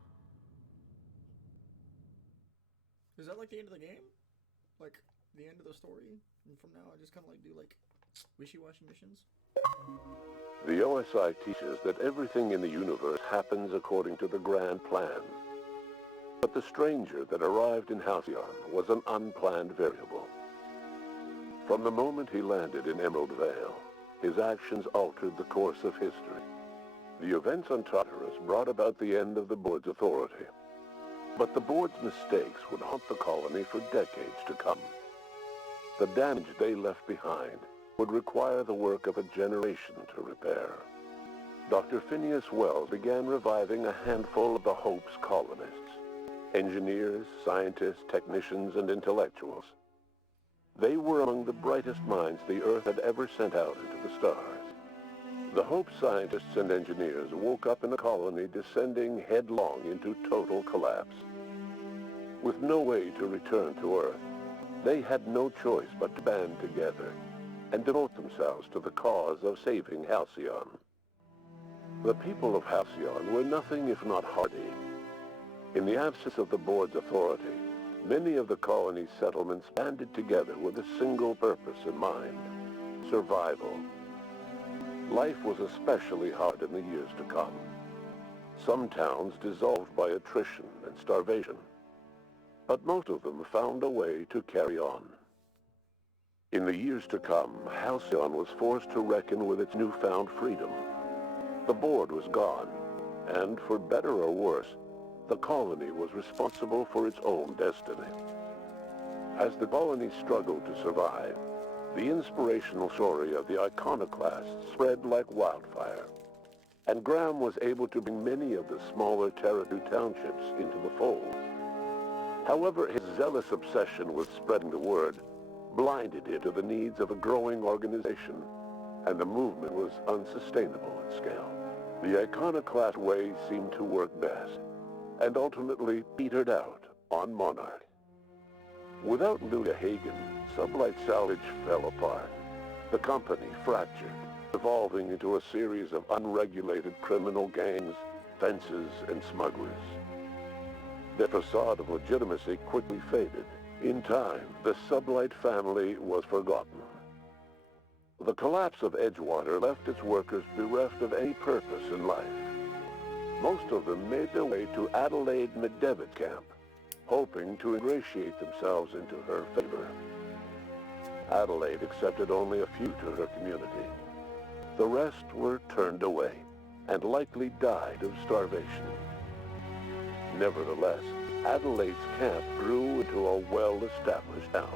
Is that like the end of the game? Like, the end of the story? And from now I just kind of like do like wishy-washy missions? The OSI teaches that everything in the universe happens according to the grand plan. But the stranger that arrived in Halcyon was an unplanned variable. From the moment he landed in Emerald Vale, his actions altered the course of history. The events on Tartarus brought about the end of the board's authority. But the board's mistakes would haunt the colony for decades to come. The damage they left behind would require the work of a generation to repair. Dr. Phineas Wells began reviving a handful of the Hope's colonists. Engineers, scientists, technicians, and intellectuals. They were among the brightest minds the Earth had ever sent out into the stars. The Hope scientists and engineers woke up in a colony descending headlong into total collapse. With no way to return to Earth, they had no choice but to band together and devote themselves to the cause of saving Halcyon. The people of Halcyon were nothing if not hardy. In the absence of the board's authority, many of the colony's settlements banded together with a single purpose in mind: survival. Life was especially hard in the years to come. Some towns dissolved by attrition and starvation, but most of them found a way to carry on. In the years to come, Halcyon was forced to reckon with its newfound freedom. The board was gone, and for better or worse, the colony was responsible for its own destiny. As the colony struggled to survive, the inspirational story of the iconoclasts spread like wildfire, and Graham was able to bring many of the smaller Territory townships into the fold. However, his zealous obsession with spreading the word blinded him to the needs of a growing organization, and the movement was unsustainable at scale. The iconoclast way seemed to work best, and ultimately petered out on Monarch. Without Lulia Hagen, Sublight Salvage fell apart. The company fractured, evolving into a series of unregulated criminal gangs, fences, and smugglers. Their facade of legitimacy quickly faded. In time, the Sublight family was forgotten. The collapse of Edgewater left its workers bereft of any purpose in life. Most of them made their way to Adelaide McDevitt camp, hoping to ingratiate themselves into her favor. Adelaide accepted only a few to her community. The rest were turned away, and likely died of starvation. Nevertheless, Adelaide's camp grew into a well-established town.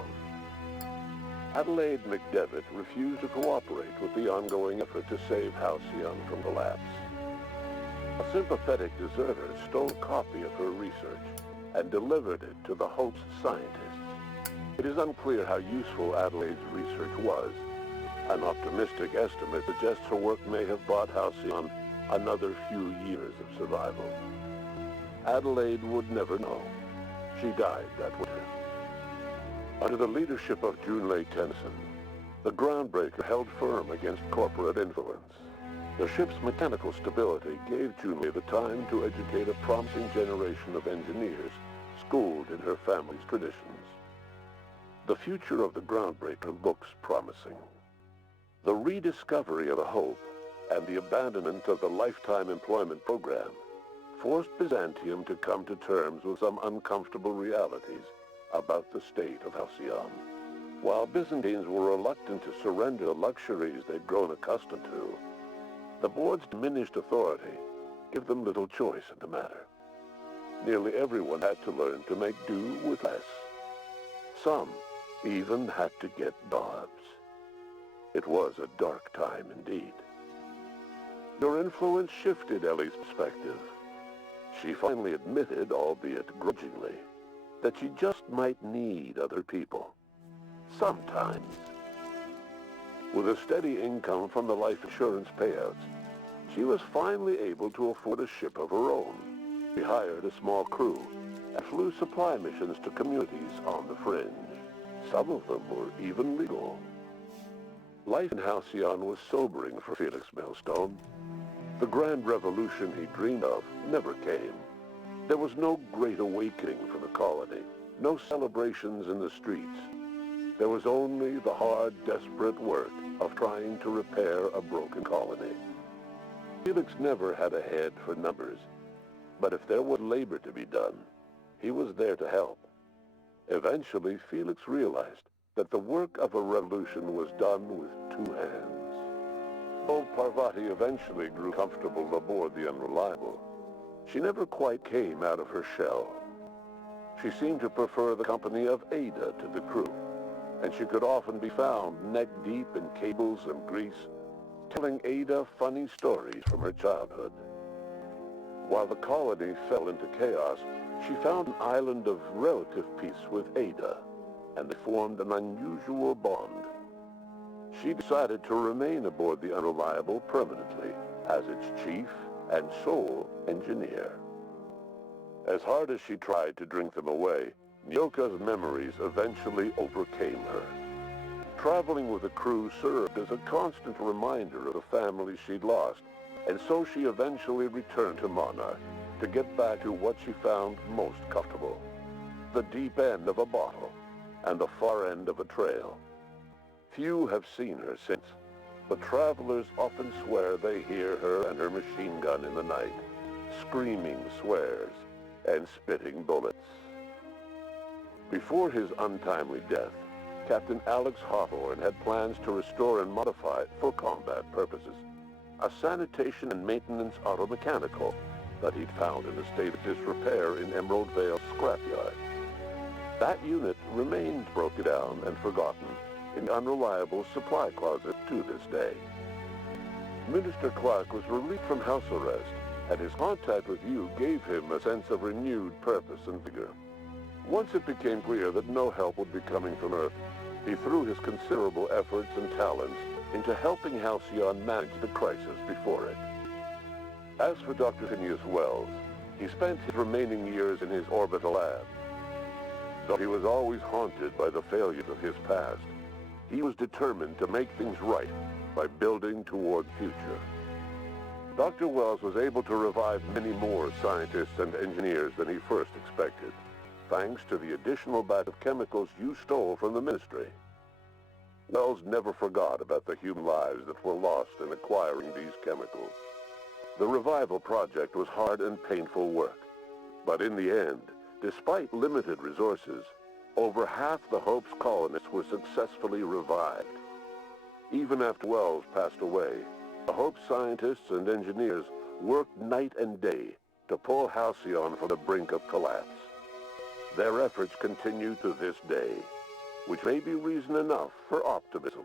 Adelaide McDevitt refused to cooperate with the ongoing effort to save Halcyon from collapse. A sympathetic deserter stole a copy of her research and delivered it to the Hope's scientists. It is unclear how useful Adelaide's research was. An optimistic estimate suggests her work may have bought Halcyon another few years of survival. Adelaide would never know. She died that winter. Under the leadership of Junlei Tennyson, the Groundbreaker held firm against corporate influence. The ship's mechanical stability gave Junlei the time to educate a promising generation of engineers schooled in her family's traditions. The future of the Groundbreaker looks promising. The rediscovery of the Hope and the abandonment of the lifetime employment program forced Byzantium to come to terms with some uncomfortable realities about the state of Halcyon. While Byzantines were reluctant to surrender the luxuries they'd grown accustomed to, the board's diminished authority gave them little choice in the matter. nearly everyone had to learn to make do with less. Some even had to get jobs. It was a dark time indeed. Your influence shifted Ellie's perspective. She finally admitted, albeit grudgingly, that she just might need other people. Sometimes. With a steady income from the life insurance payouts, she was finally able to afford a ship of her own. She hired a small crew and flew supply missions to communities on the fringe. Some of them were even legal. Life in Halcyon was sobering for Felix Millstone. The grand revolution he dreamed of never came. There was no great awakening for the colony, no celebrations in the streets. There was only the hard, desperate work of trying to repair a broken colony. Felix never had a head for numbers, but if there was labor to be done, he was there to help. Eventually, Felix realized that the work of a revolution was done with two hands. Though Parvati eventually grew comfortable aboard the Unreliable, she never quite came out of her shell. She seemed to prefer the company of Ada to the crew, and she could often be found neck-deep in cables and grease, telling Ada funny stories from her childhood. While the colony fell into chaos, she found an island of relative peace with Ada, and they formed an unusual bond. She decided to remain aboard the Unreliable permanently as its chief and sole engineer. As hard as she tried to drink them away, Nyoka's memories eventually overcame her. Traveling with the crew served as a constant reminder of the family she'd lost, and so she eventually returned to Monarch to get back to what she found most comfortable: the deep end of a bottle and the far end of a trail. Few have seen her since, but travelers often swear they hear her and her machine gun in the night, screaming swears and spitting bullets. Before his untimely death, Captain Alex Hawthorne had plans to restore and modify, for combat purposes, a sanitation and maintenance automechanical that he'd found in a state of disrepair in Emerald Vale scrapyard. That unit remained broken down and forgotten in the Unreliable supply closet to this day. Minister Clark was released from house arrest, and his contact with you gave him a sense of renewed purpose and vigor. Once it became clear that no help would be coming from Earth, he threw his considerable efforts and talents into helping Halcyon manage the crisis before it. As for Dr. Phineas Wells, he spent his remaining years in his orbital lab. Though he was always haunted by the failures of his past, he was determined to make things right by building toward the future. Dr. Wells was able to revive many more scientists and engineers than he first expected, thanks to the additional batch of chemicals you stole from the Ministry. Wells never forgot about the human lives that were lost in acquiring these chemicals. The revival project was hard and painful work, but in the end, despite limited resources, over half the Hope's colonists were successfully revived. Even after Wells passed away, the Hope scientists and engineers worked night and day to pull Halcyon from the brink of collapse. Their efforts continue to this day, which may be reason enough for optimism.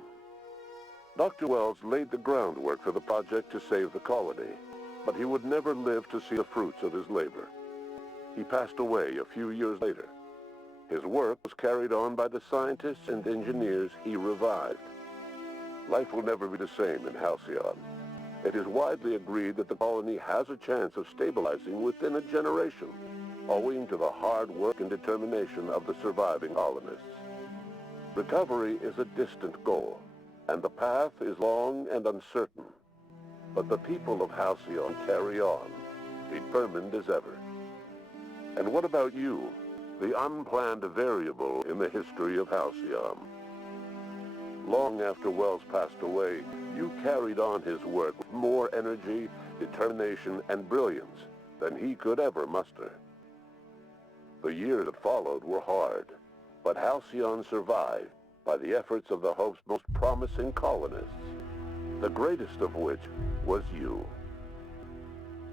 Dr. Wells laid the groundwork for the project to save the colony, but he would never live to see the fruits of his labor. He passed away a few years later. His work was carried on by the scientists and engineers he revived. Life will never be the same in Halcyon. It is widely agreed that the colony has a chance of stabilizing within a generation, owing to the hard work and determination of the surviving colonists. Recovery is a distant goal, and the path is long and uncertain. But the people of Halcyon carry on, determined as ever. And what about you, the unplanned variable in the history of Halcyon? Long after Wells passed away, you carried on his work with more energy, determination, and brilliance than he could ever muster. The years that followed were hard, but Halcyon survived by the efforts of the Hope's most promising colonists, the greatest of which was you.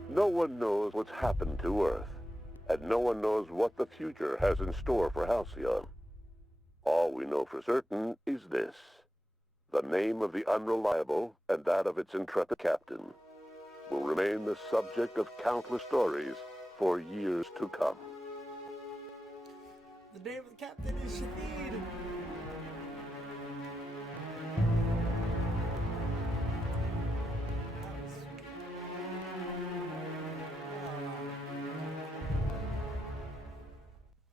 No one knows what's happened to Earth, and no one knows what the future has in store for Halcyon. All we know for certain is this: the name of the Unreliable and that of its intrepid captain will remain the subject of countless stories for years to come. The name of the captain is Shahid.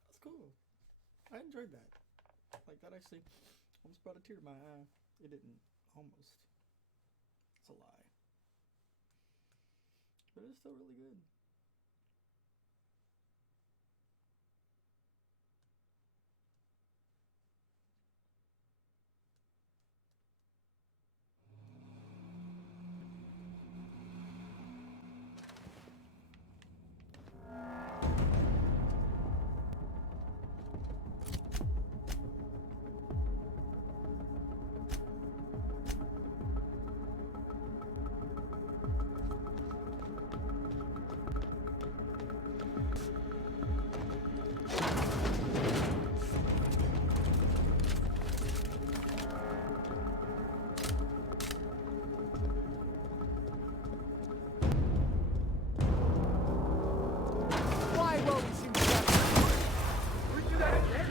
That's cool. I enjoyed that. Like, that actually almost brought a tear to my eye. It didn't. Almost. It's a lie. But it's still really good. Why will we seem to have we do that again?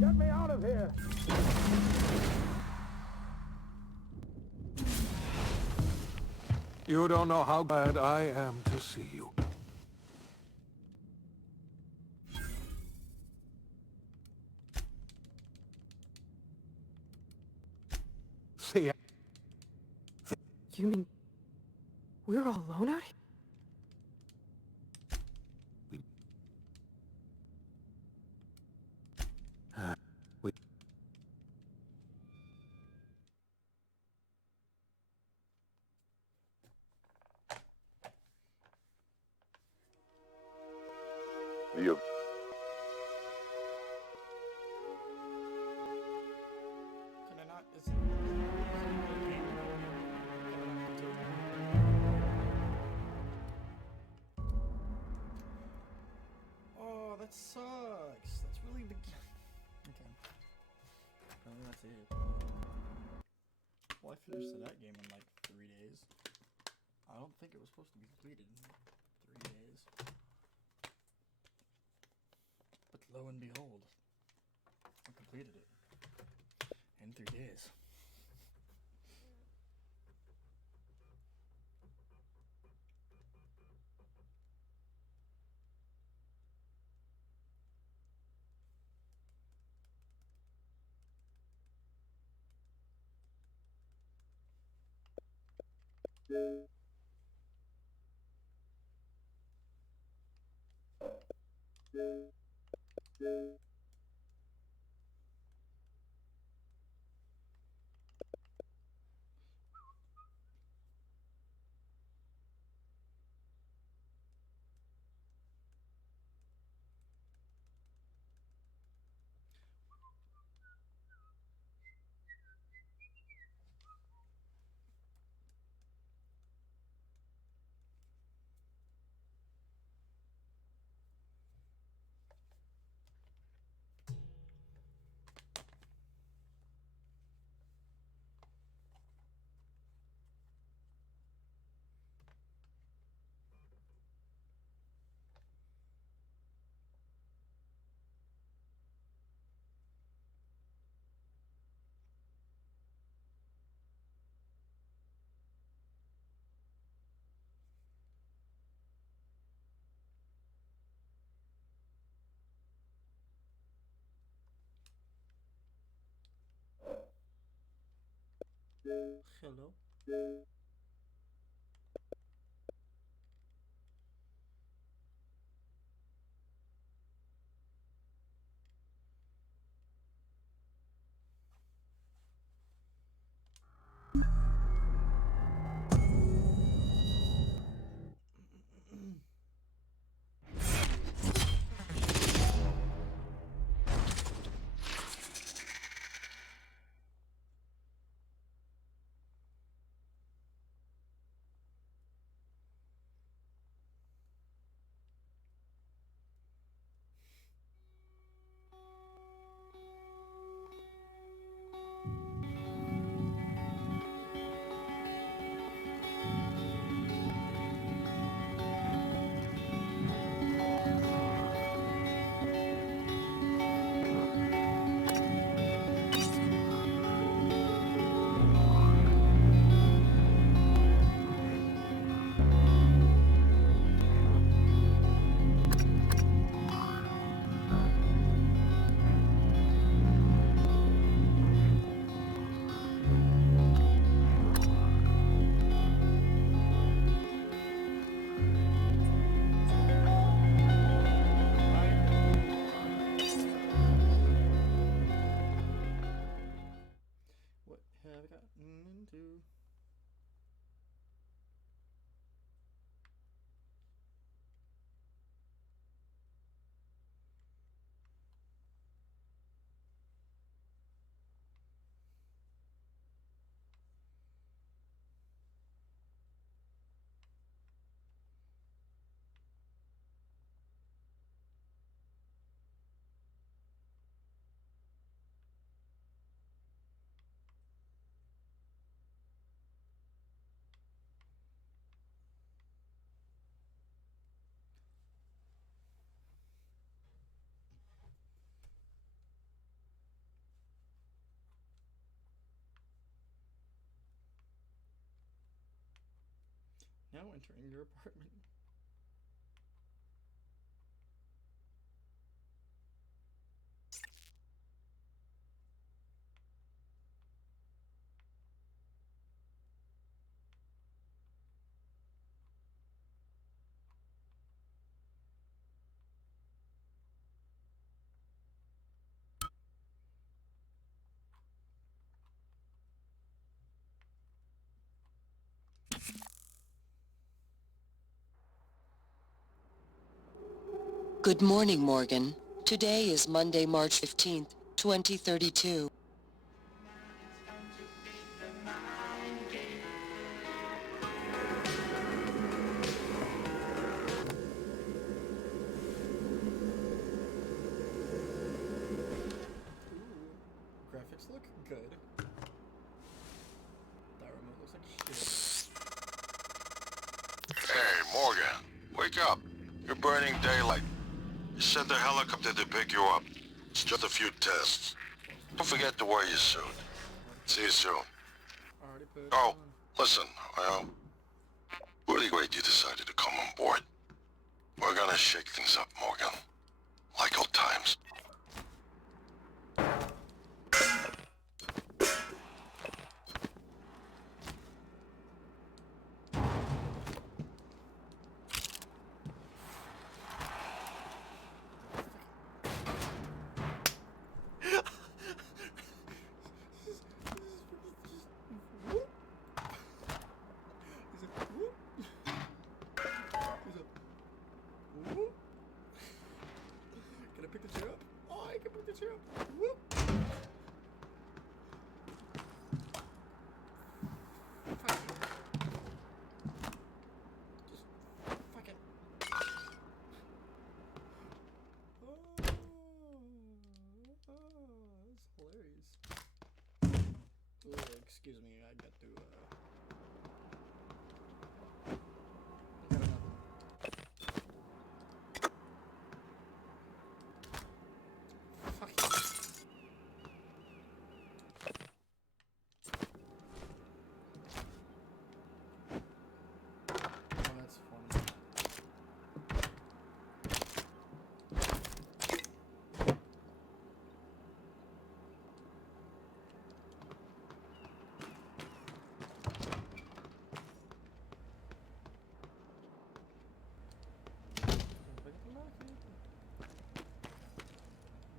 Get me out of here! You don't know how glad I am to see you. See, You mean we're all alone out here? we The Can I not? Is it a game? Can I not continue? Oh, that sucks. That's really the. Okay. Apparently that's it. Well, I finished that game in like 3 days. I don't think it was supposed to be completed in 3 days. But lo and behold, I completed it in 3 days. Hello? now entering your apartment. Good morning, Morgan. Today is Monday, March 15th, 2032. Graphics look good. That remote looks like shit. Hey, Morgan. Wake up. You're burning daylight. You sent a helicopter to pick you up. It's just a few tests. Don't forget to wear your suit. See you soon. Oh, listen, well, really great you decided to come on board. We're gonna shake things up, Morgan. Like old times. Can I pick the chair up? Oh, I can pick the chair up. Whoop. Fuck it. Just fuck it. Oh, that's hilarious. Ugh, excuse me, I got to I got enough.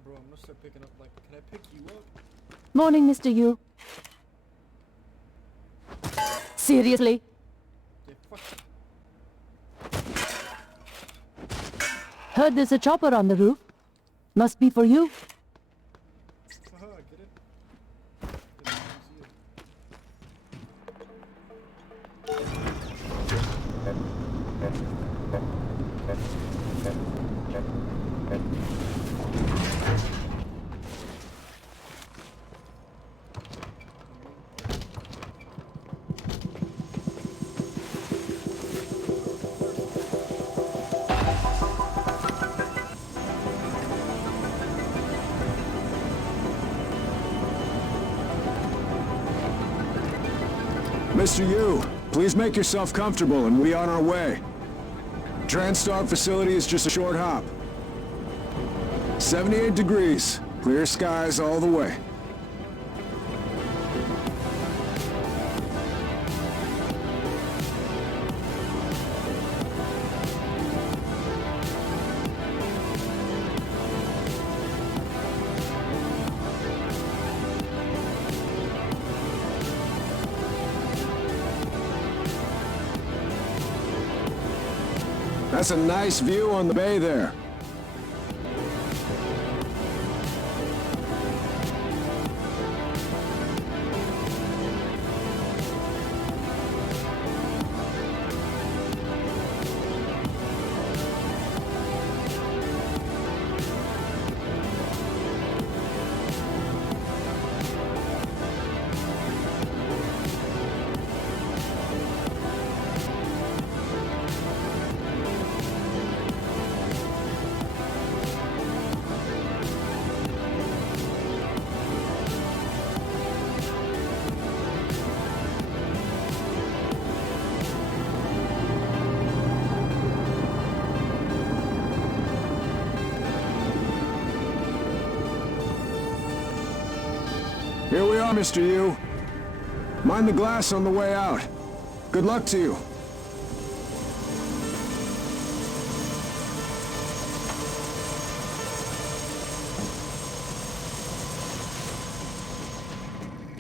Bro, I'm gonna start picking up, like, can I pick you up? Morning, Mr. Yu. Seriously? Yeah, fuck. Heard there's a chopper on the roof. Must be for you. Haha, get it? Mr. Yu, please make yourself comfortable and we on our way. TranStar facility is just a short hop. 78 degrees, clear skies all the way. That's a nice view on the bay there. Here we are, Mr. Yu. Mind the glass on the way out. Good luck to you.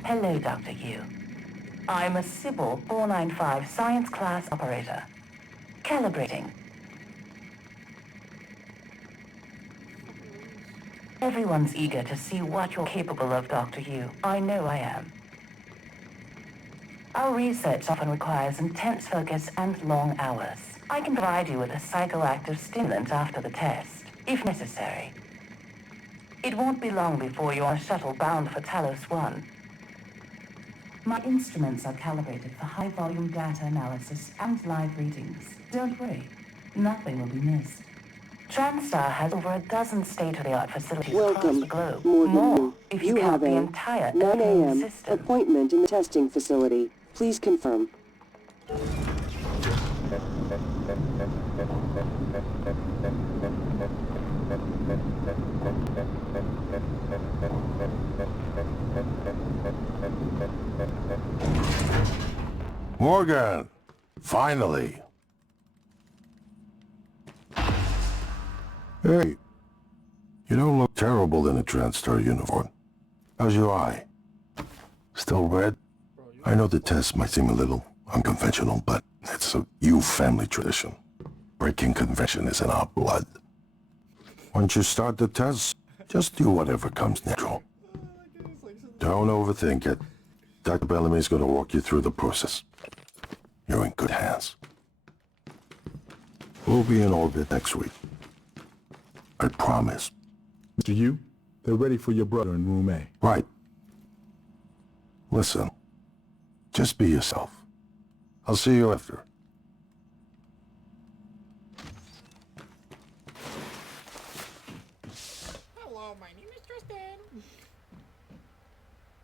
Hello, Dr. Yu. I'm a Sybil 495 science class operator. Calibrating. Everyone's eager to see what you're capable of, Dr. Yu. I know I am. Our research often requires intense focus and long hours. I can provide you with a psychoactive stimulant after the test, if necessary. It won't be long before you're on a shuttle bound for Talos 1. My instruments are calibrated for high-volume data analysis and live readings. Don't worry, nothing will be missed. TranStar has over a dozen state-of-the-art facilities across the globe. More, if you count the entire 9 a.m. system. appointment in the testing facility. Please confirm. Morgan! Finally! Hey, you don't look terrible in a TranStar uniform. How's your eye? Still red? I know the test might seem a little unconventional, but it's a Yu family tradition. Breaking convention is in our blood. Once you start the test, just do whatever comes natural. Don't overthink it. Dr. Bellamy's gonna walk you through the process. You're in good hands. We'll be in orbit next week. I promise. Mr. Yu, they're ready for your brother in room A. Right. Listen, just be yourself. I'll see you after. Hello, my name is Tristan.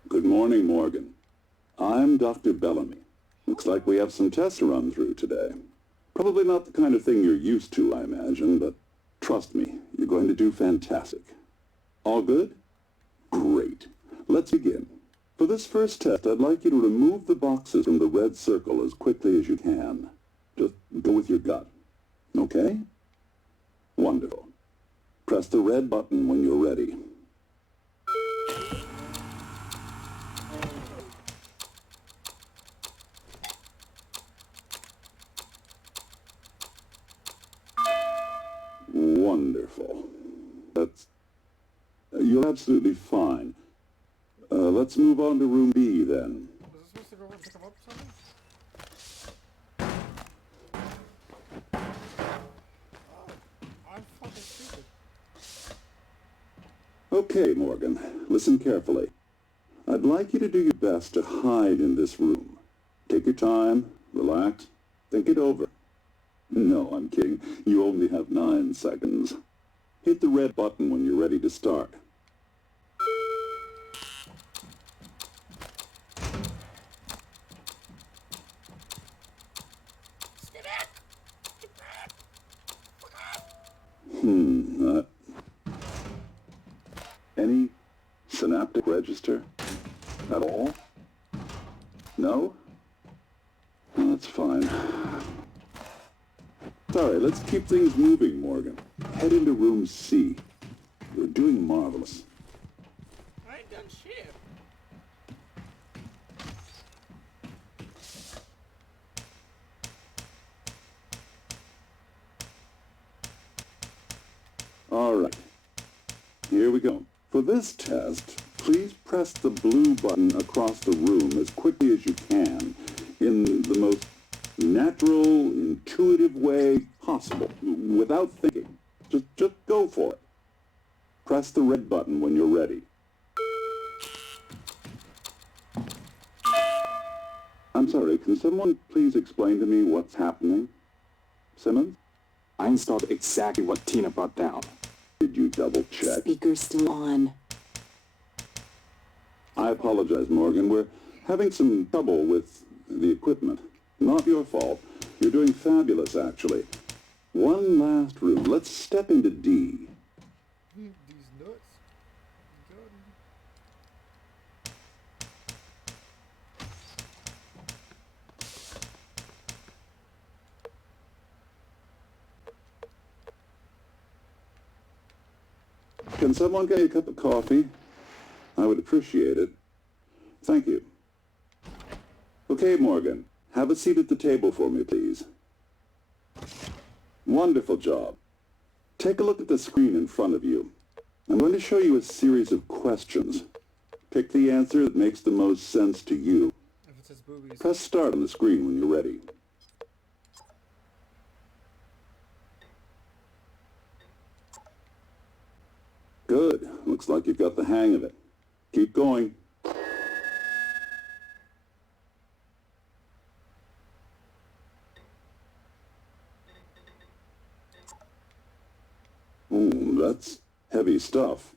Good morning, Morgan. I'm Dr. Bellamy. Looks like we have some tests to run through today. Probably not the kind of thing you're used to, I imagine, but trust me, you're going to do fantastic. All good? Great. Let's begin. For this first test, I'd like you to remove the boxes from the red circle as quickly as you can. Just go with your gut. Okay? Wonderful. Press the red button when you're ready. Wonderful. You're absolutely fine. Let's move on to room B, then. Was this supposed to go and pick him up or something? Oh, I'm fucking stupid. Okay, Morgan. Listen carefully. I'd like you to do your best to hide in this room. Take your time, relax, think it over. No, I'm kidding. You only have 9 seconds. Hit the red button when you're ready to start. Any synaptic register at all? No? Well, that's fine. Sorry, let's keep things moving, Morgan. Head into room C. You're doing marvelous. I ain't done shit. All right. Here we go. For this test, please press the blue button across the room as quickly as you can in the most natural, intuitive way possible, without thinking. Just go for it. Press the red button when you're ready. I'm sorry, can someone please explain to me what's happening? Simmons? I installed exactly what Tina brought down. Did you double check? Speaker's still on. I apologize, Morgan. We're having some trouble with the equipment. Not your fault. You're doing fabulous, actually. One last room. Let's step into D. These nuts. Can someone get me a cup of coffee? I would appreciate it. Thank you. Okay, Morgan. Have a seat at the table for me, please. Wonderful job. Take a look at the screen in front of you. I'm going to show you a series of questions. Pick the answer that makes the most sense to you. If it says boobies. Press start on the screen when you're ready. Good. Looks like you've got the hang of it. Keep going. That's heavy stuff.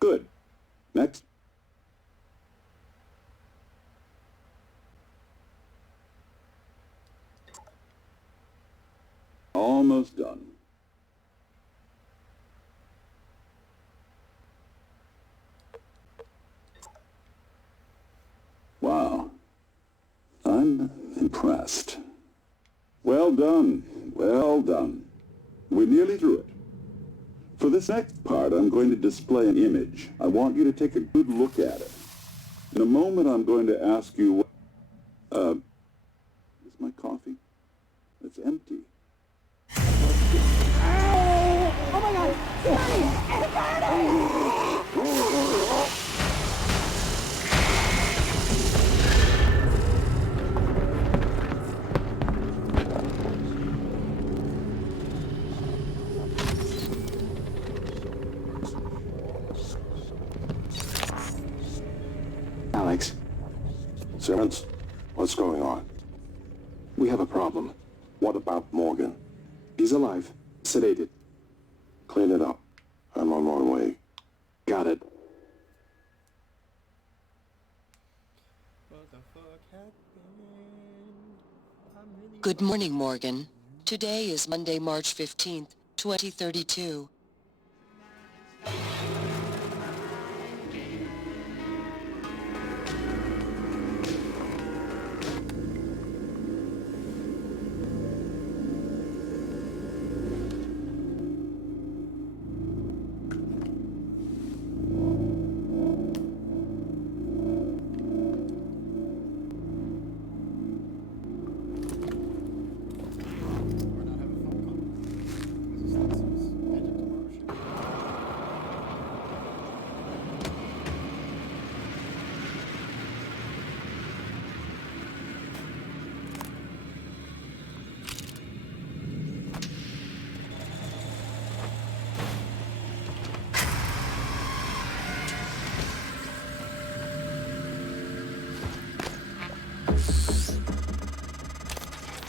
Good. Next. Almost done. Wow. I'm impressed. Well done. Well done. We're nearly through it. For this next part, I'm going to display an image. I want you to take a good look at it. In a moment, I'm going to ask you, is my coffee? It's empty. Oh my god! It's burning! Alex. Simmons, what's going on? We have a problem. What about Morgan? He's alive. Sedated. Clean it up. I'm on my way. Got it. What the fuck happened? I'm really Good morning, Morgan. Today is Monday, March 15th, 2032.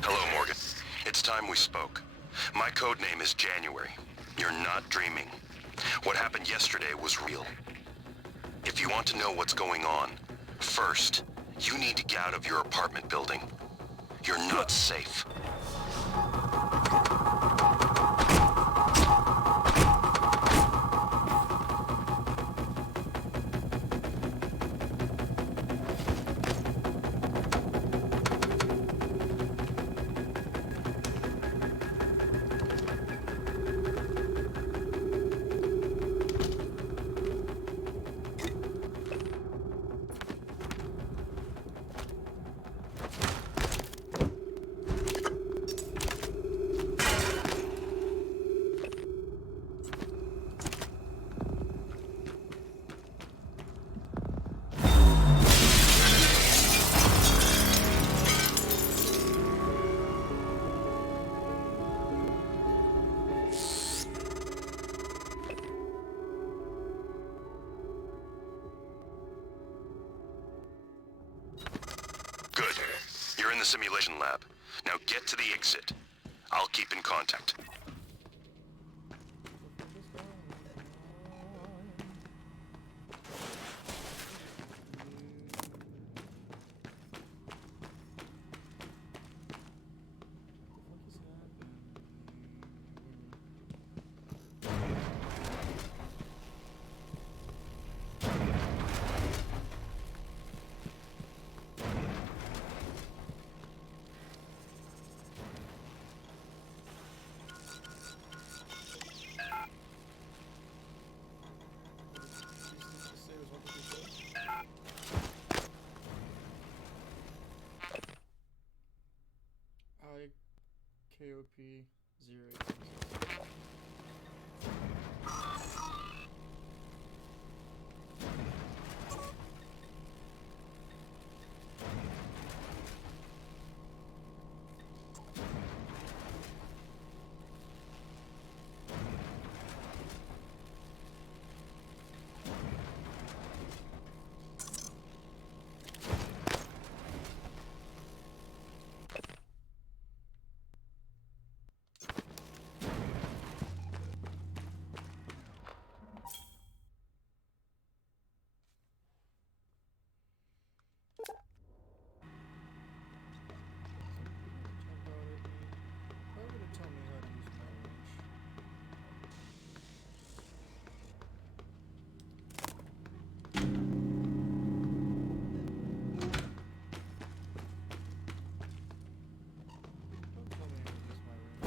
Hello, Morgan. It's time we spoke. My code name is January. You're not dreaming. What happened yesterday was real. If you want to know what's going on, first, you need to get out of your apartment building. You're not safe. Good. You're in the simulation lab. Now get to the exit. I'll keep in contact. 0P0. Why would it tell me how to use my wrench? Don't tell me how to use my wrench.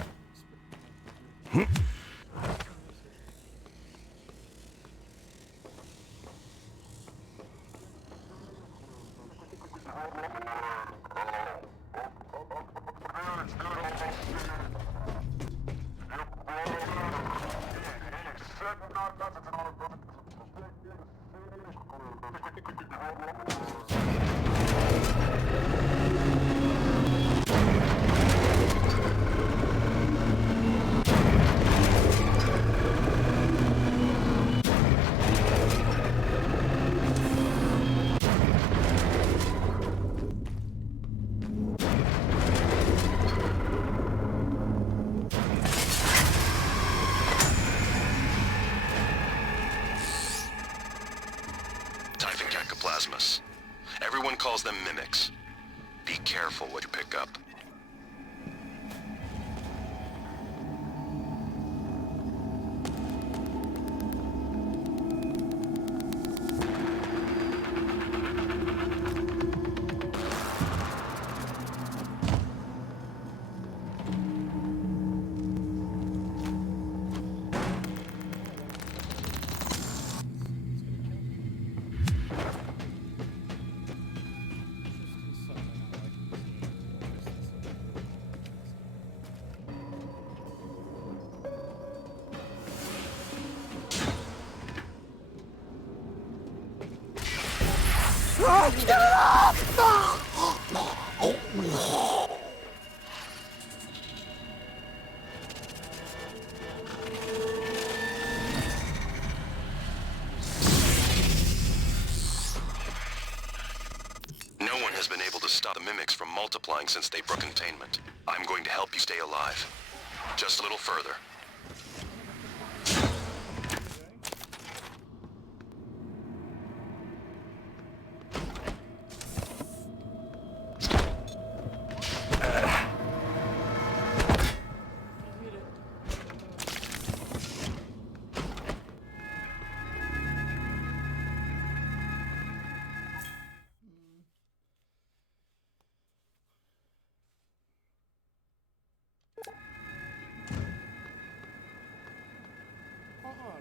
Everyone calls them mimics. Be careful what you pick up. Get it off! No one has been able to stop the mimics from multiplying since they broke containment. I'm going to help you stay alive. Just a little further.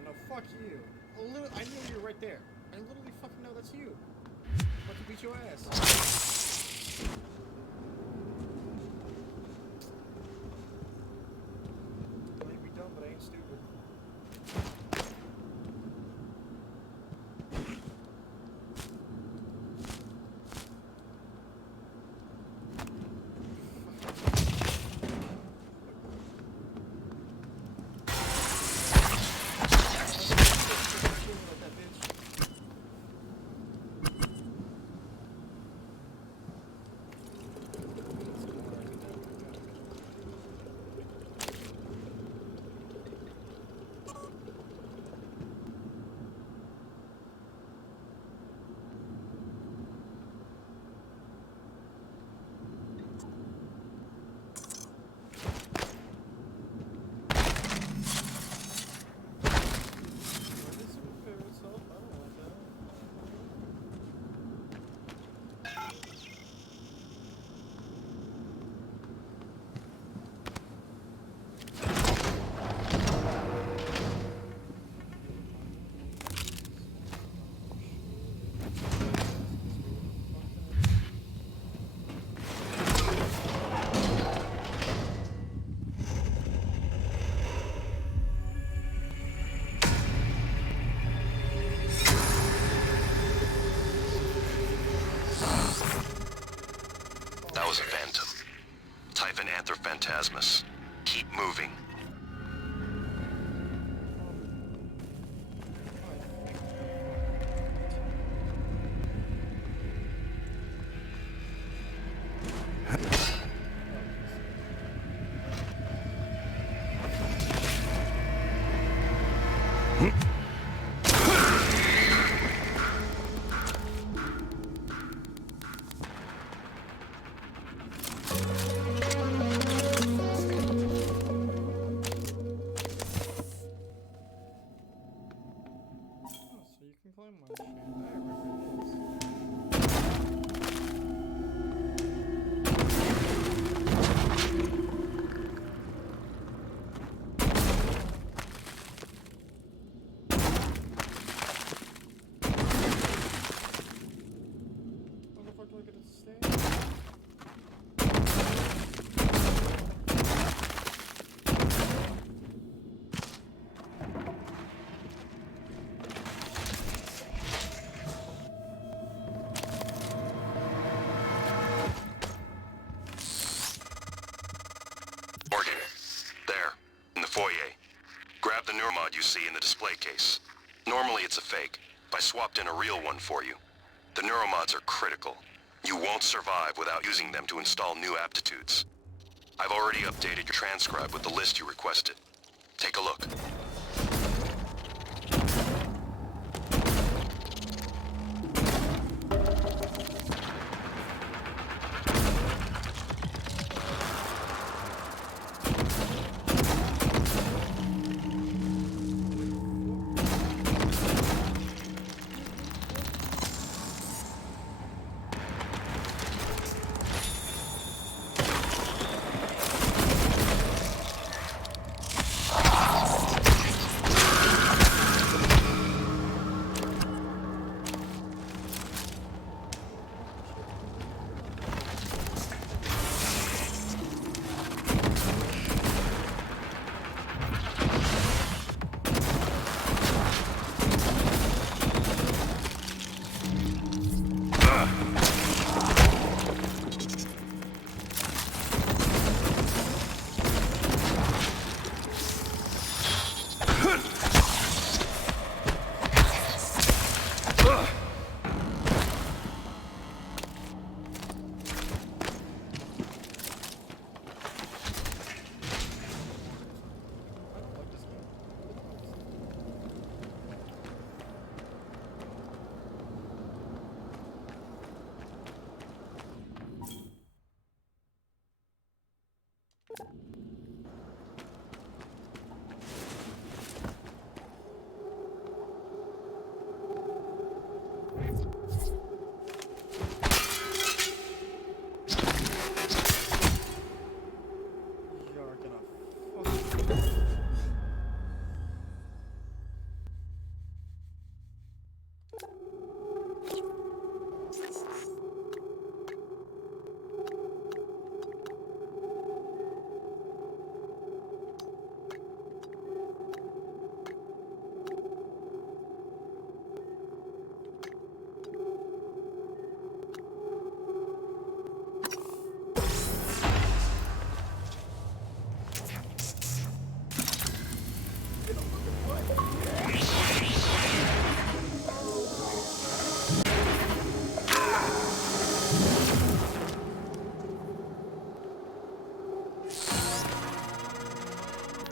No, fuck you. I knew you were right there. I literally fucking know that's you. I'm about to beat your ass. I may be dumb, but I ain't stupid. So you can climb one tree. I remember this. How the fuck do I get it to stay? Morgan, there, in the foyer. Grab the neuromod you see in the display case. Normally it's a fake, but I swapped in a real one for you. The neuromods are critical. You won't survive without using them to install new aptitudes. I've already updated your transcribe with the list you requested. Take a look.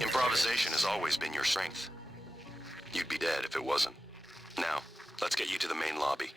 Improvisation has always been your strength. You'd be dead if it wasn't. Now, let's get you to the main lobby.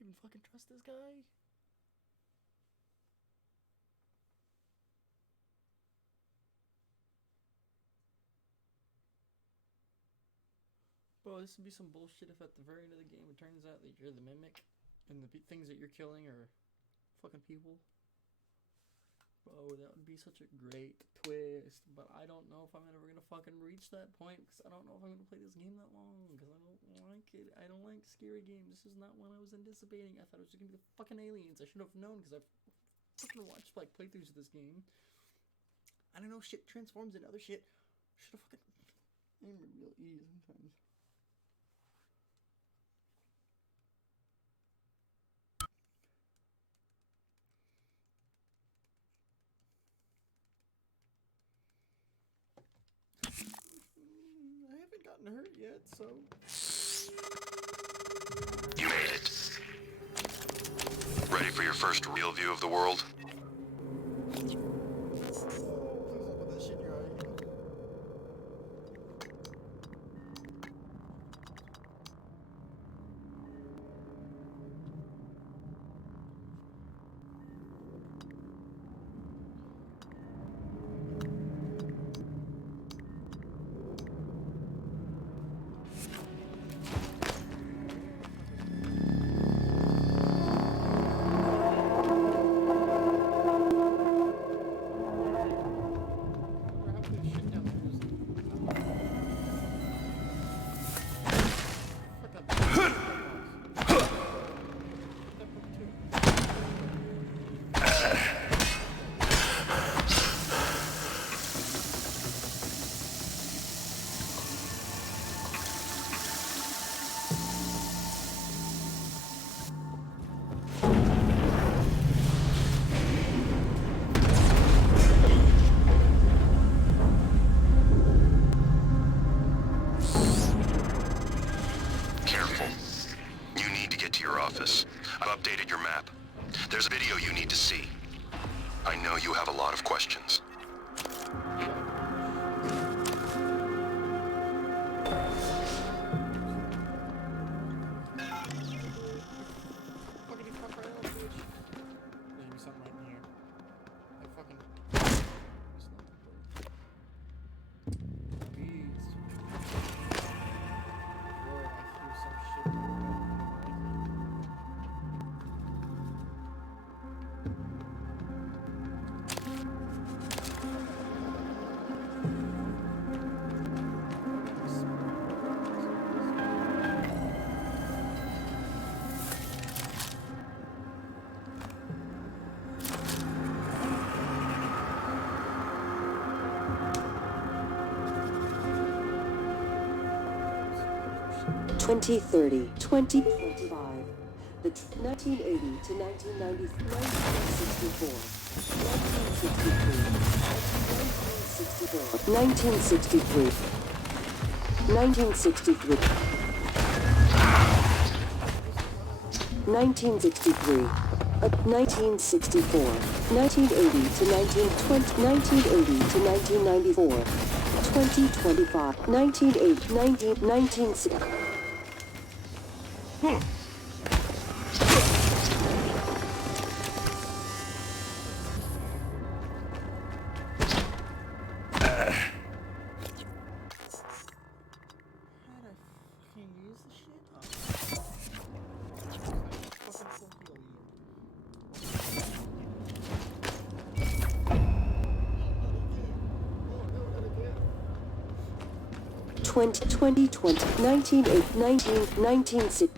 even fucking trust this guy? Bro, this would be some bullshit if at the very end of the game it turns out that you're the mimic and the things that you're killing are fucking people. Bro, that would be such a great twist, but I don't know if I'm ever gonna fucking reach that point, because I don't know if I'm gonna play this game that long, because I don't like it. I don't like scary games. This is not what I was anticipating. I thought it was gonna be the fucking aliens. I should have known, because I've fucking watched like playthroughs of this game. I don't know, shit transforms into other shit. Should have fucking aimed it real easy sometimes. I haven't gotten hurt yet, so... You made it. Ready for your first real view of the world? I've updated your map. There's a video you need to see. I know you have a lot of questions. The 2025, the 1980 to 1990, 1964, 1963, 1963, 1963, 1964, 1980 to 1920, 1980 to 1994, 2025, 1980, 1960. Twenty 19, 19, 6.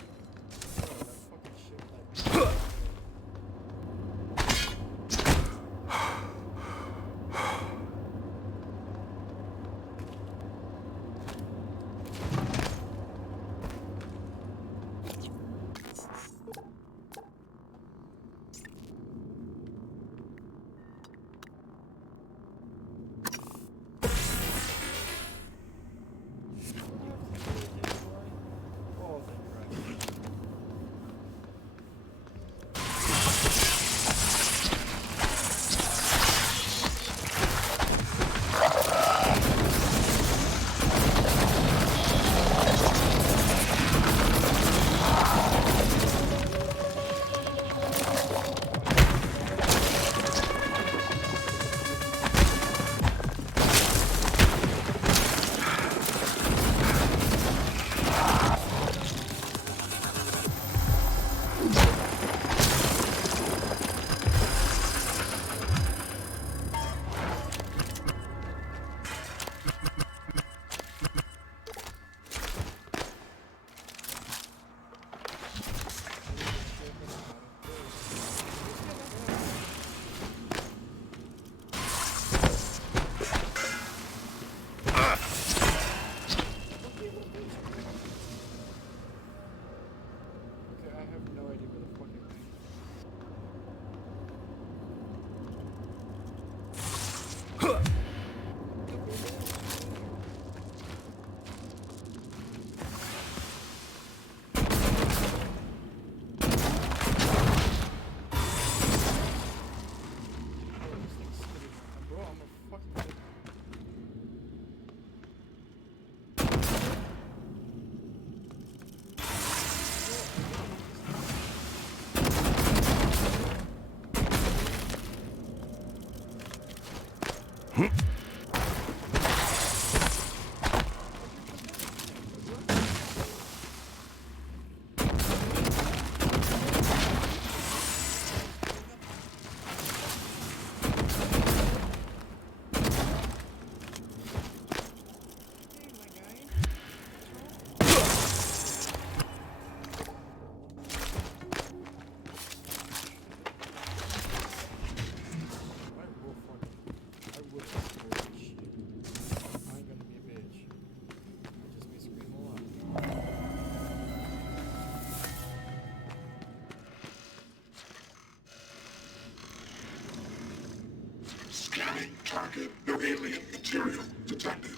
Scanning target. No alien material detected.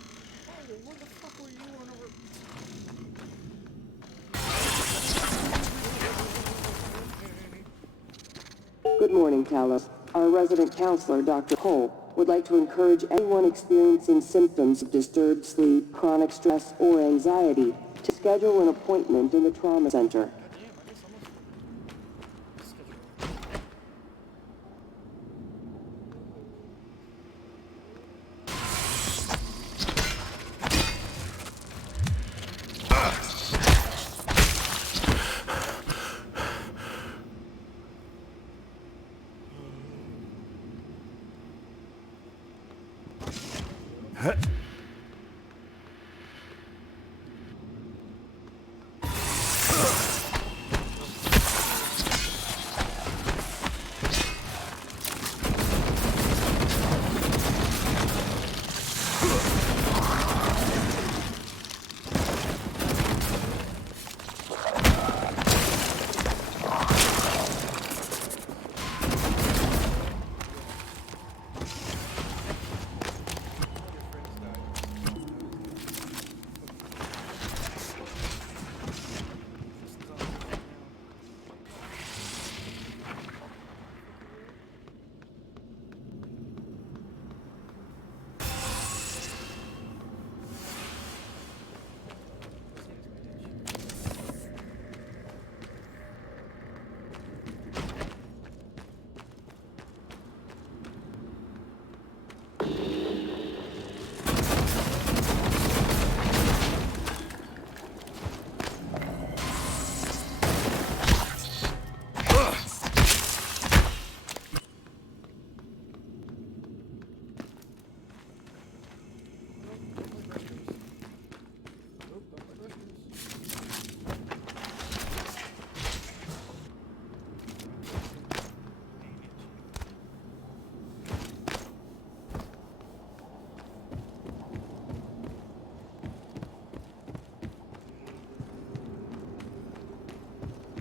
What the fuck were you on over? Good morning, Talos. Our resident counselor, Dr. Howl, would like to encourage anyone experiencing symptoms of disturbed sleep, chronic stress, or anxiety to schedule an appointment in the trauma center.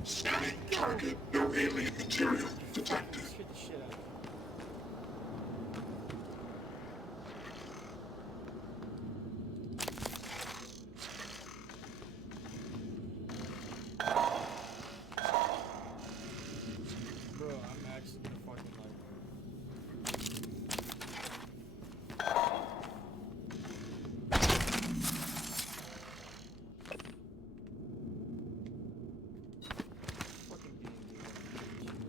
Scanning target. No alien material detected. Bro, I'm actually gonna fucking like. Fucking D&D.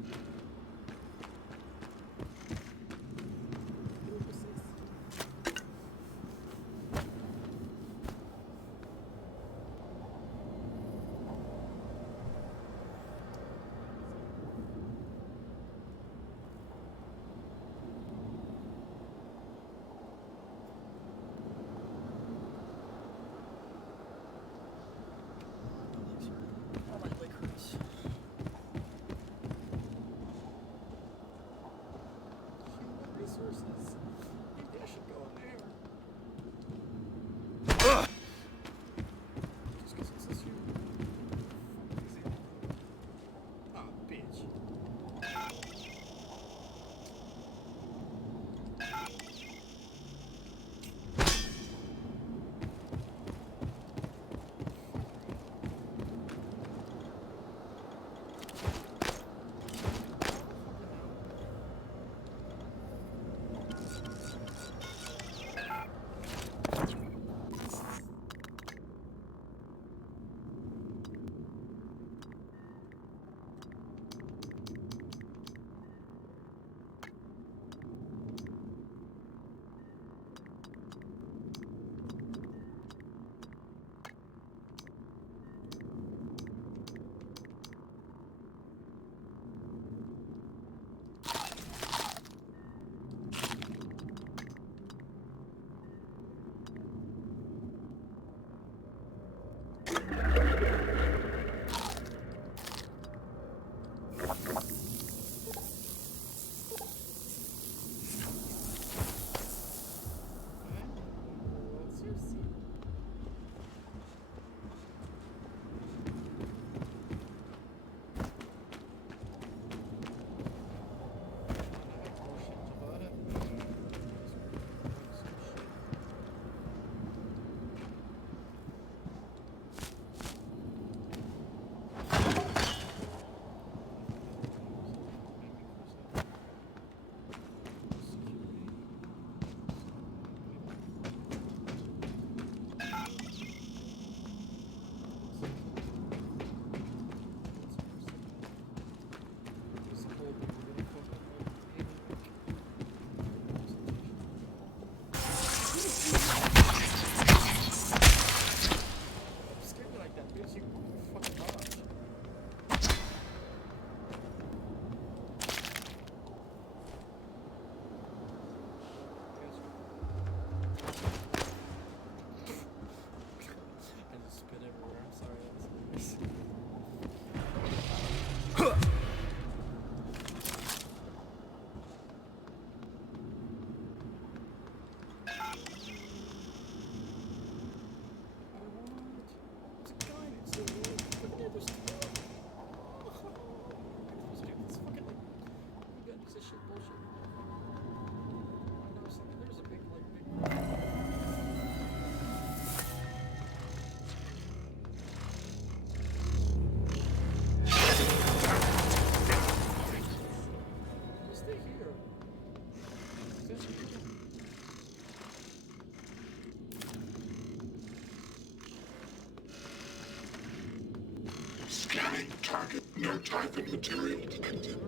Scanning target. No type and material detected.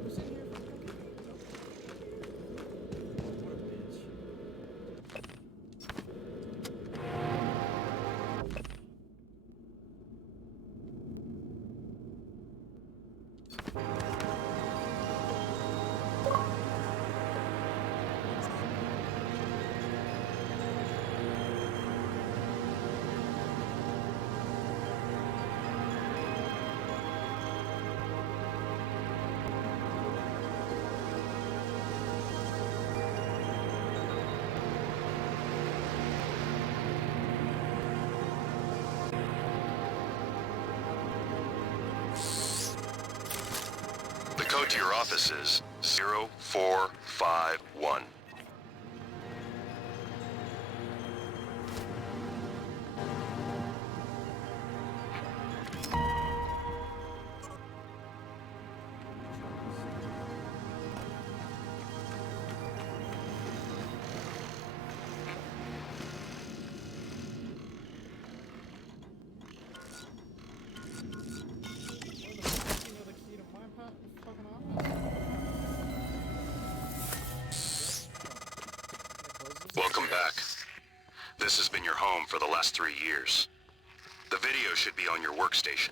The code to your office is 0451. Welcome back. This has been your home for the last 3 years. The video should be on your workstation.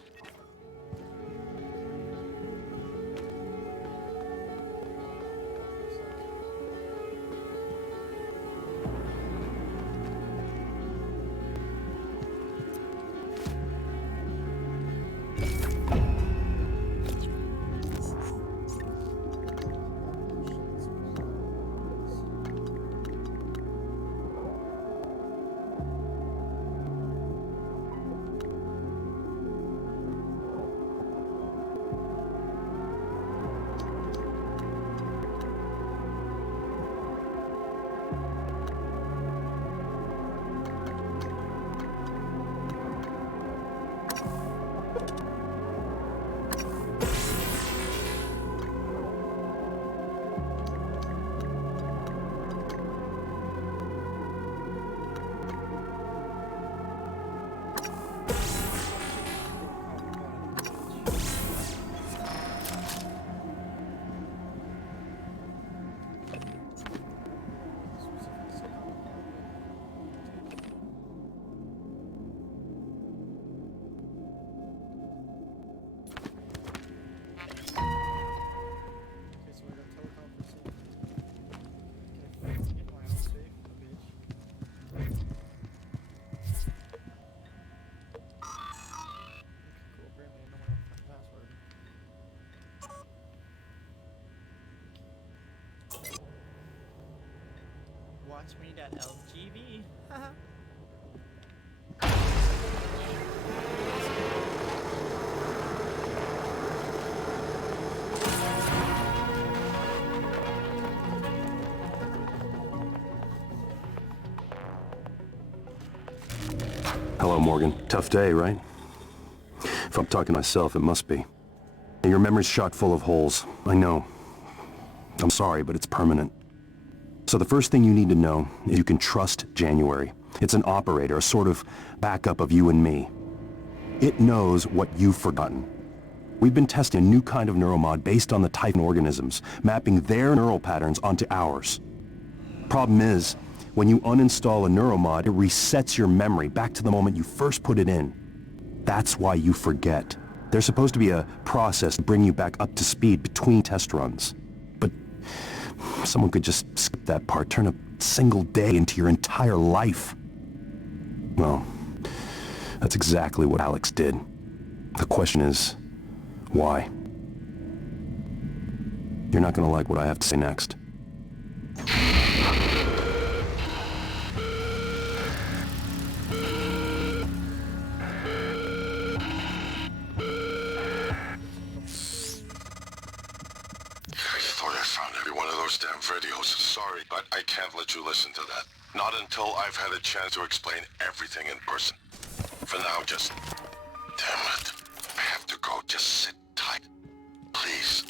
watch me.lgv. Hello, Morgan. Tough day, right? If I'm talking to myself, it must be. Your memory's chock full of holes. I know. I'm sorry, but it's permanent. So the first thing you need to know is you can trust January. It's an operator, a sort of backup of you and me. It knows what you've forgotten. We've been testing a new kind of neuromod based on the type of organisms, mapping their neural patterns onto ours. Problem is, when you uninstall a neuromod, it resets your memory back to the moment you first put it in. That's why you forget. There's supposed to be a process to bring you back up to speed between test runs. But someone could just skip that part, turn a single day into your entire life. Well, that's exactly what Alex did. The question is, why? You're not gonna like what I have to say next. Damn videos. Sorry, but I can't let you listen to that. Not until I've had a chance to explain everything in person. For now, just... Damn it. I have to go. Just sit tight. Please.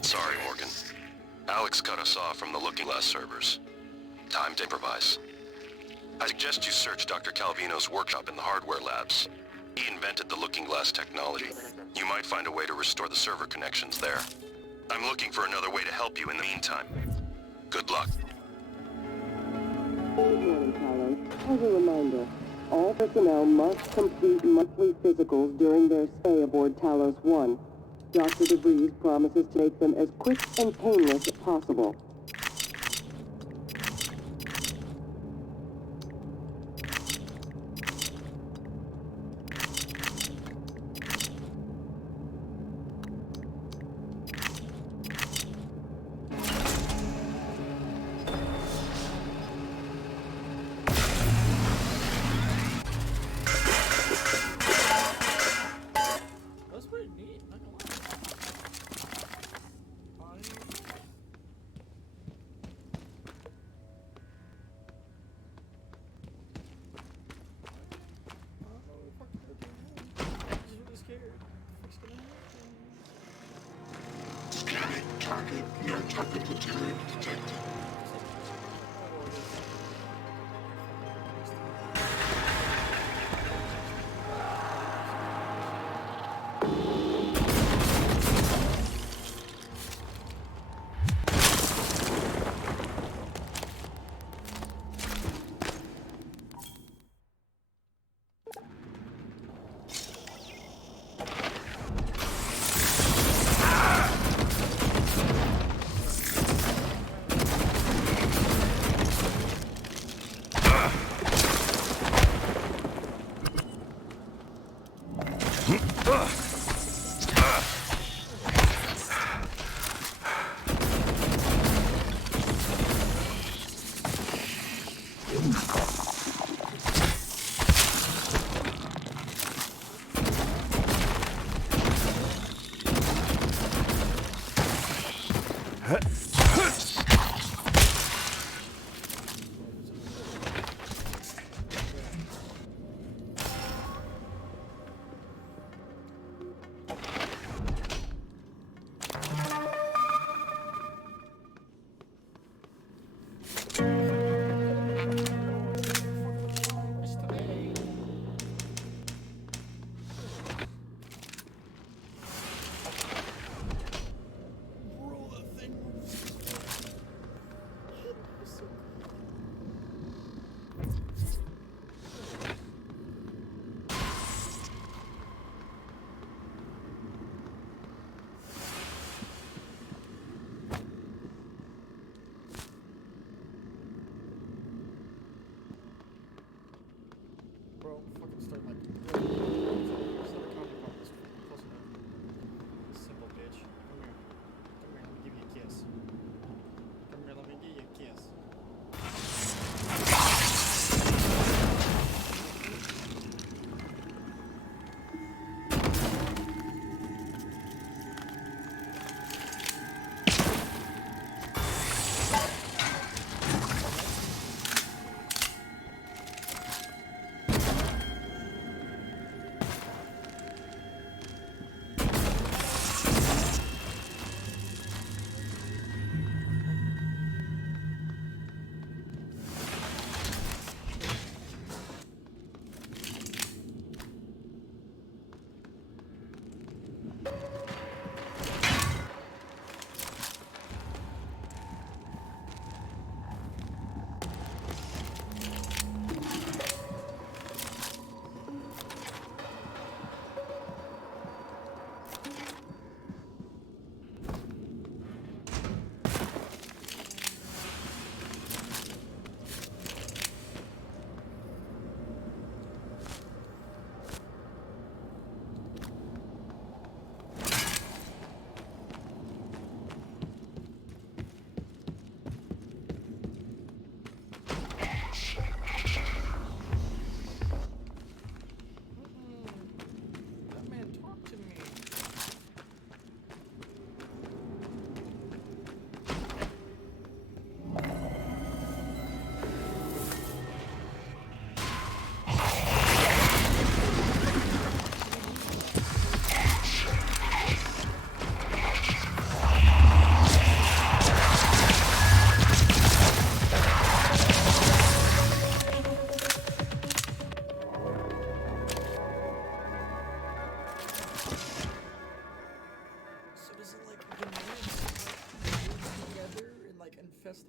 Sorry, Morgan. Alex cut us off from the Looking Glass servers. Time to improvise. I suggest you search Dr. Calvino's workshop in the hardware labs. He invented the Looking Glass technology. You might find a way to restore the server connections there. I'm looking for another way to help you in the meantime. Good luck. Good morning, Talos. As a reminder, all personnel must complete monthly physicals during their stay aboard Talos 1. Dr. DeVries promises to make them as quick and painless as possible. Target, no target material detected.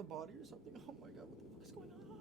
body or something. Oh my god, what the fuck is going on?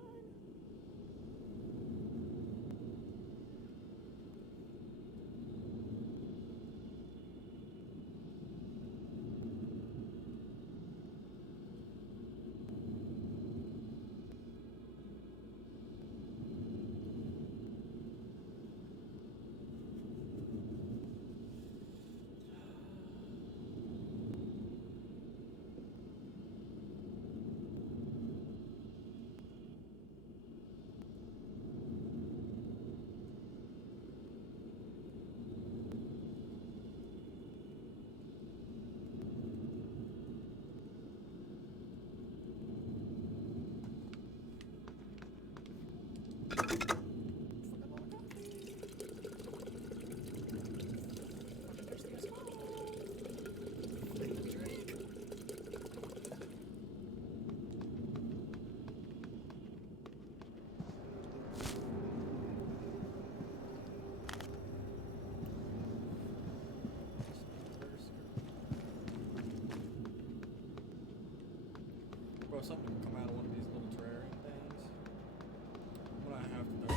Bro, something can come out of one of these little terrarium things. What I have to do.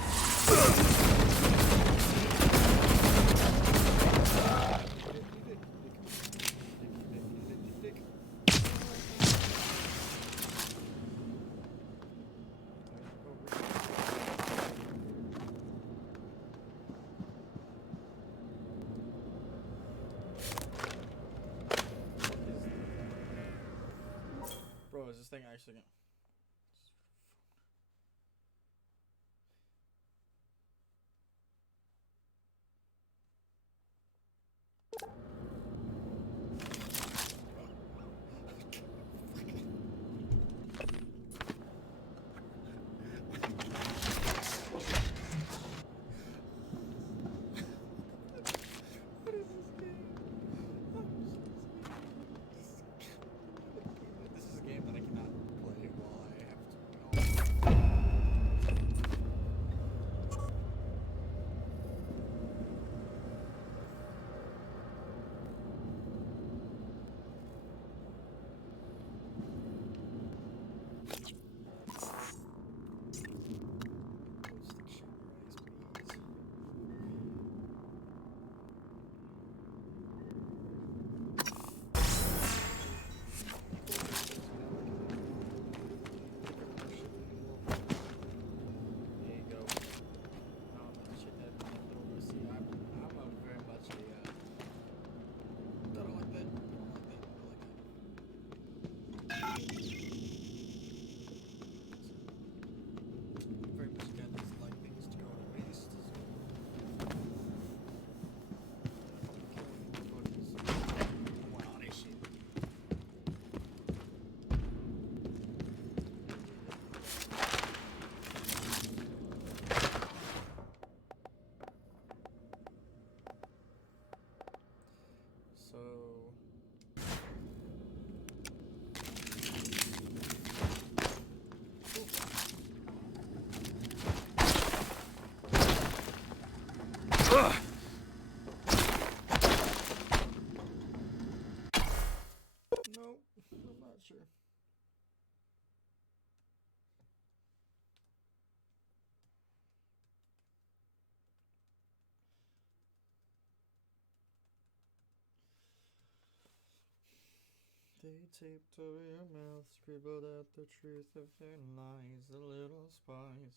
Bro, is this thing actually gonna... This is a game that I cannot play while I have to. No, I'm not sure. They taped over your mouth, scribbled out the truth of their lies, the little spies.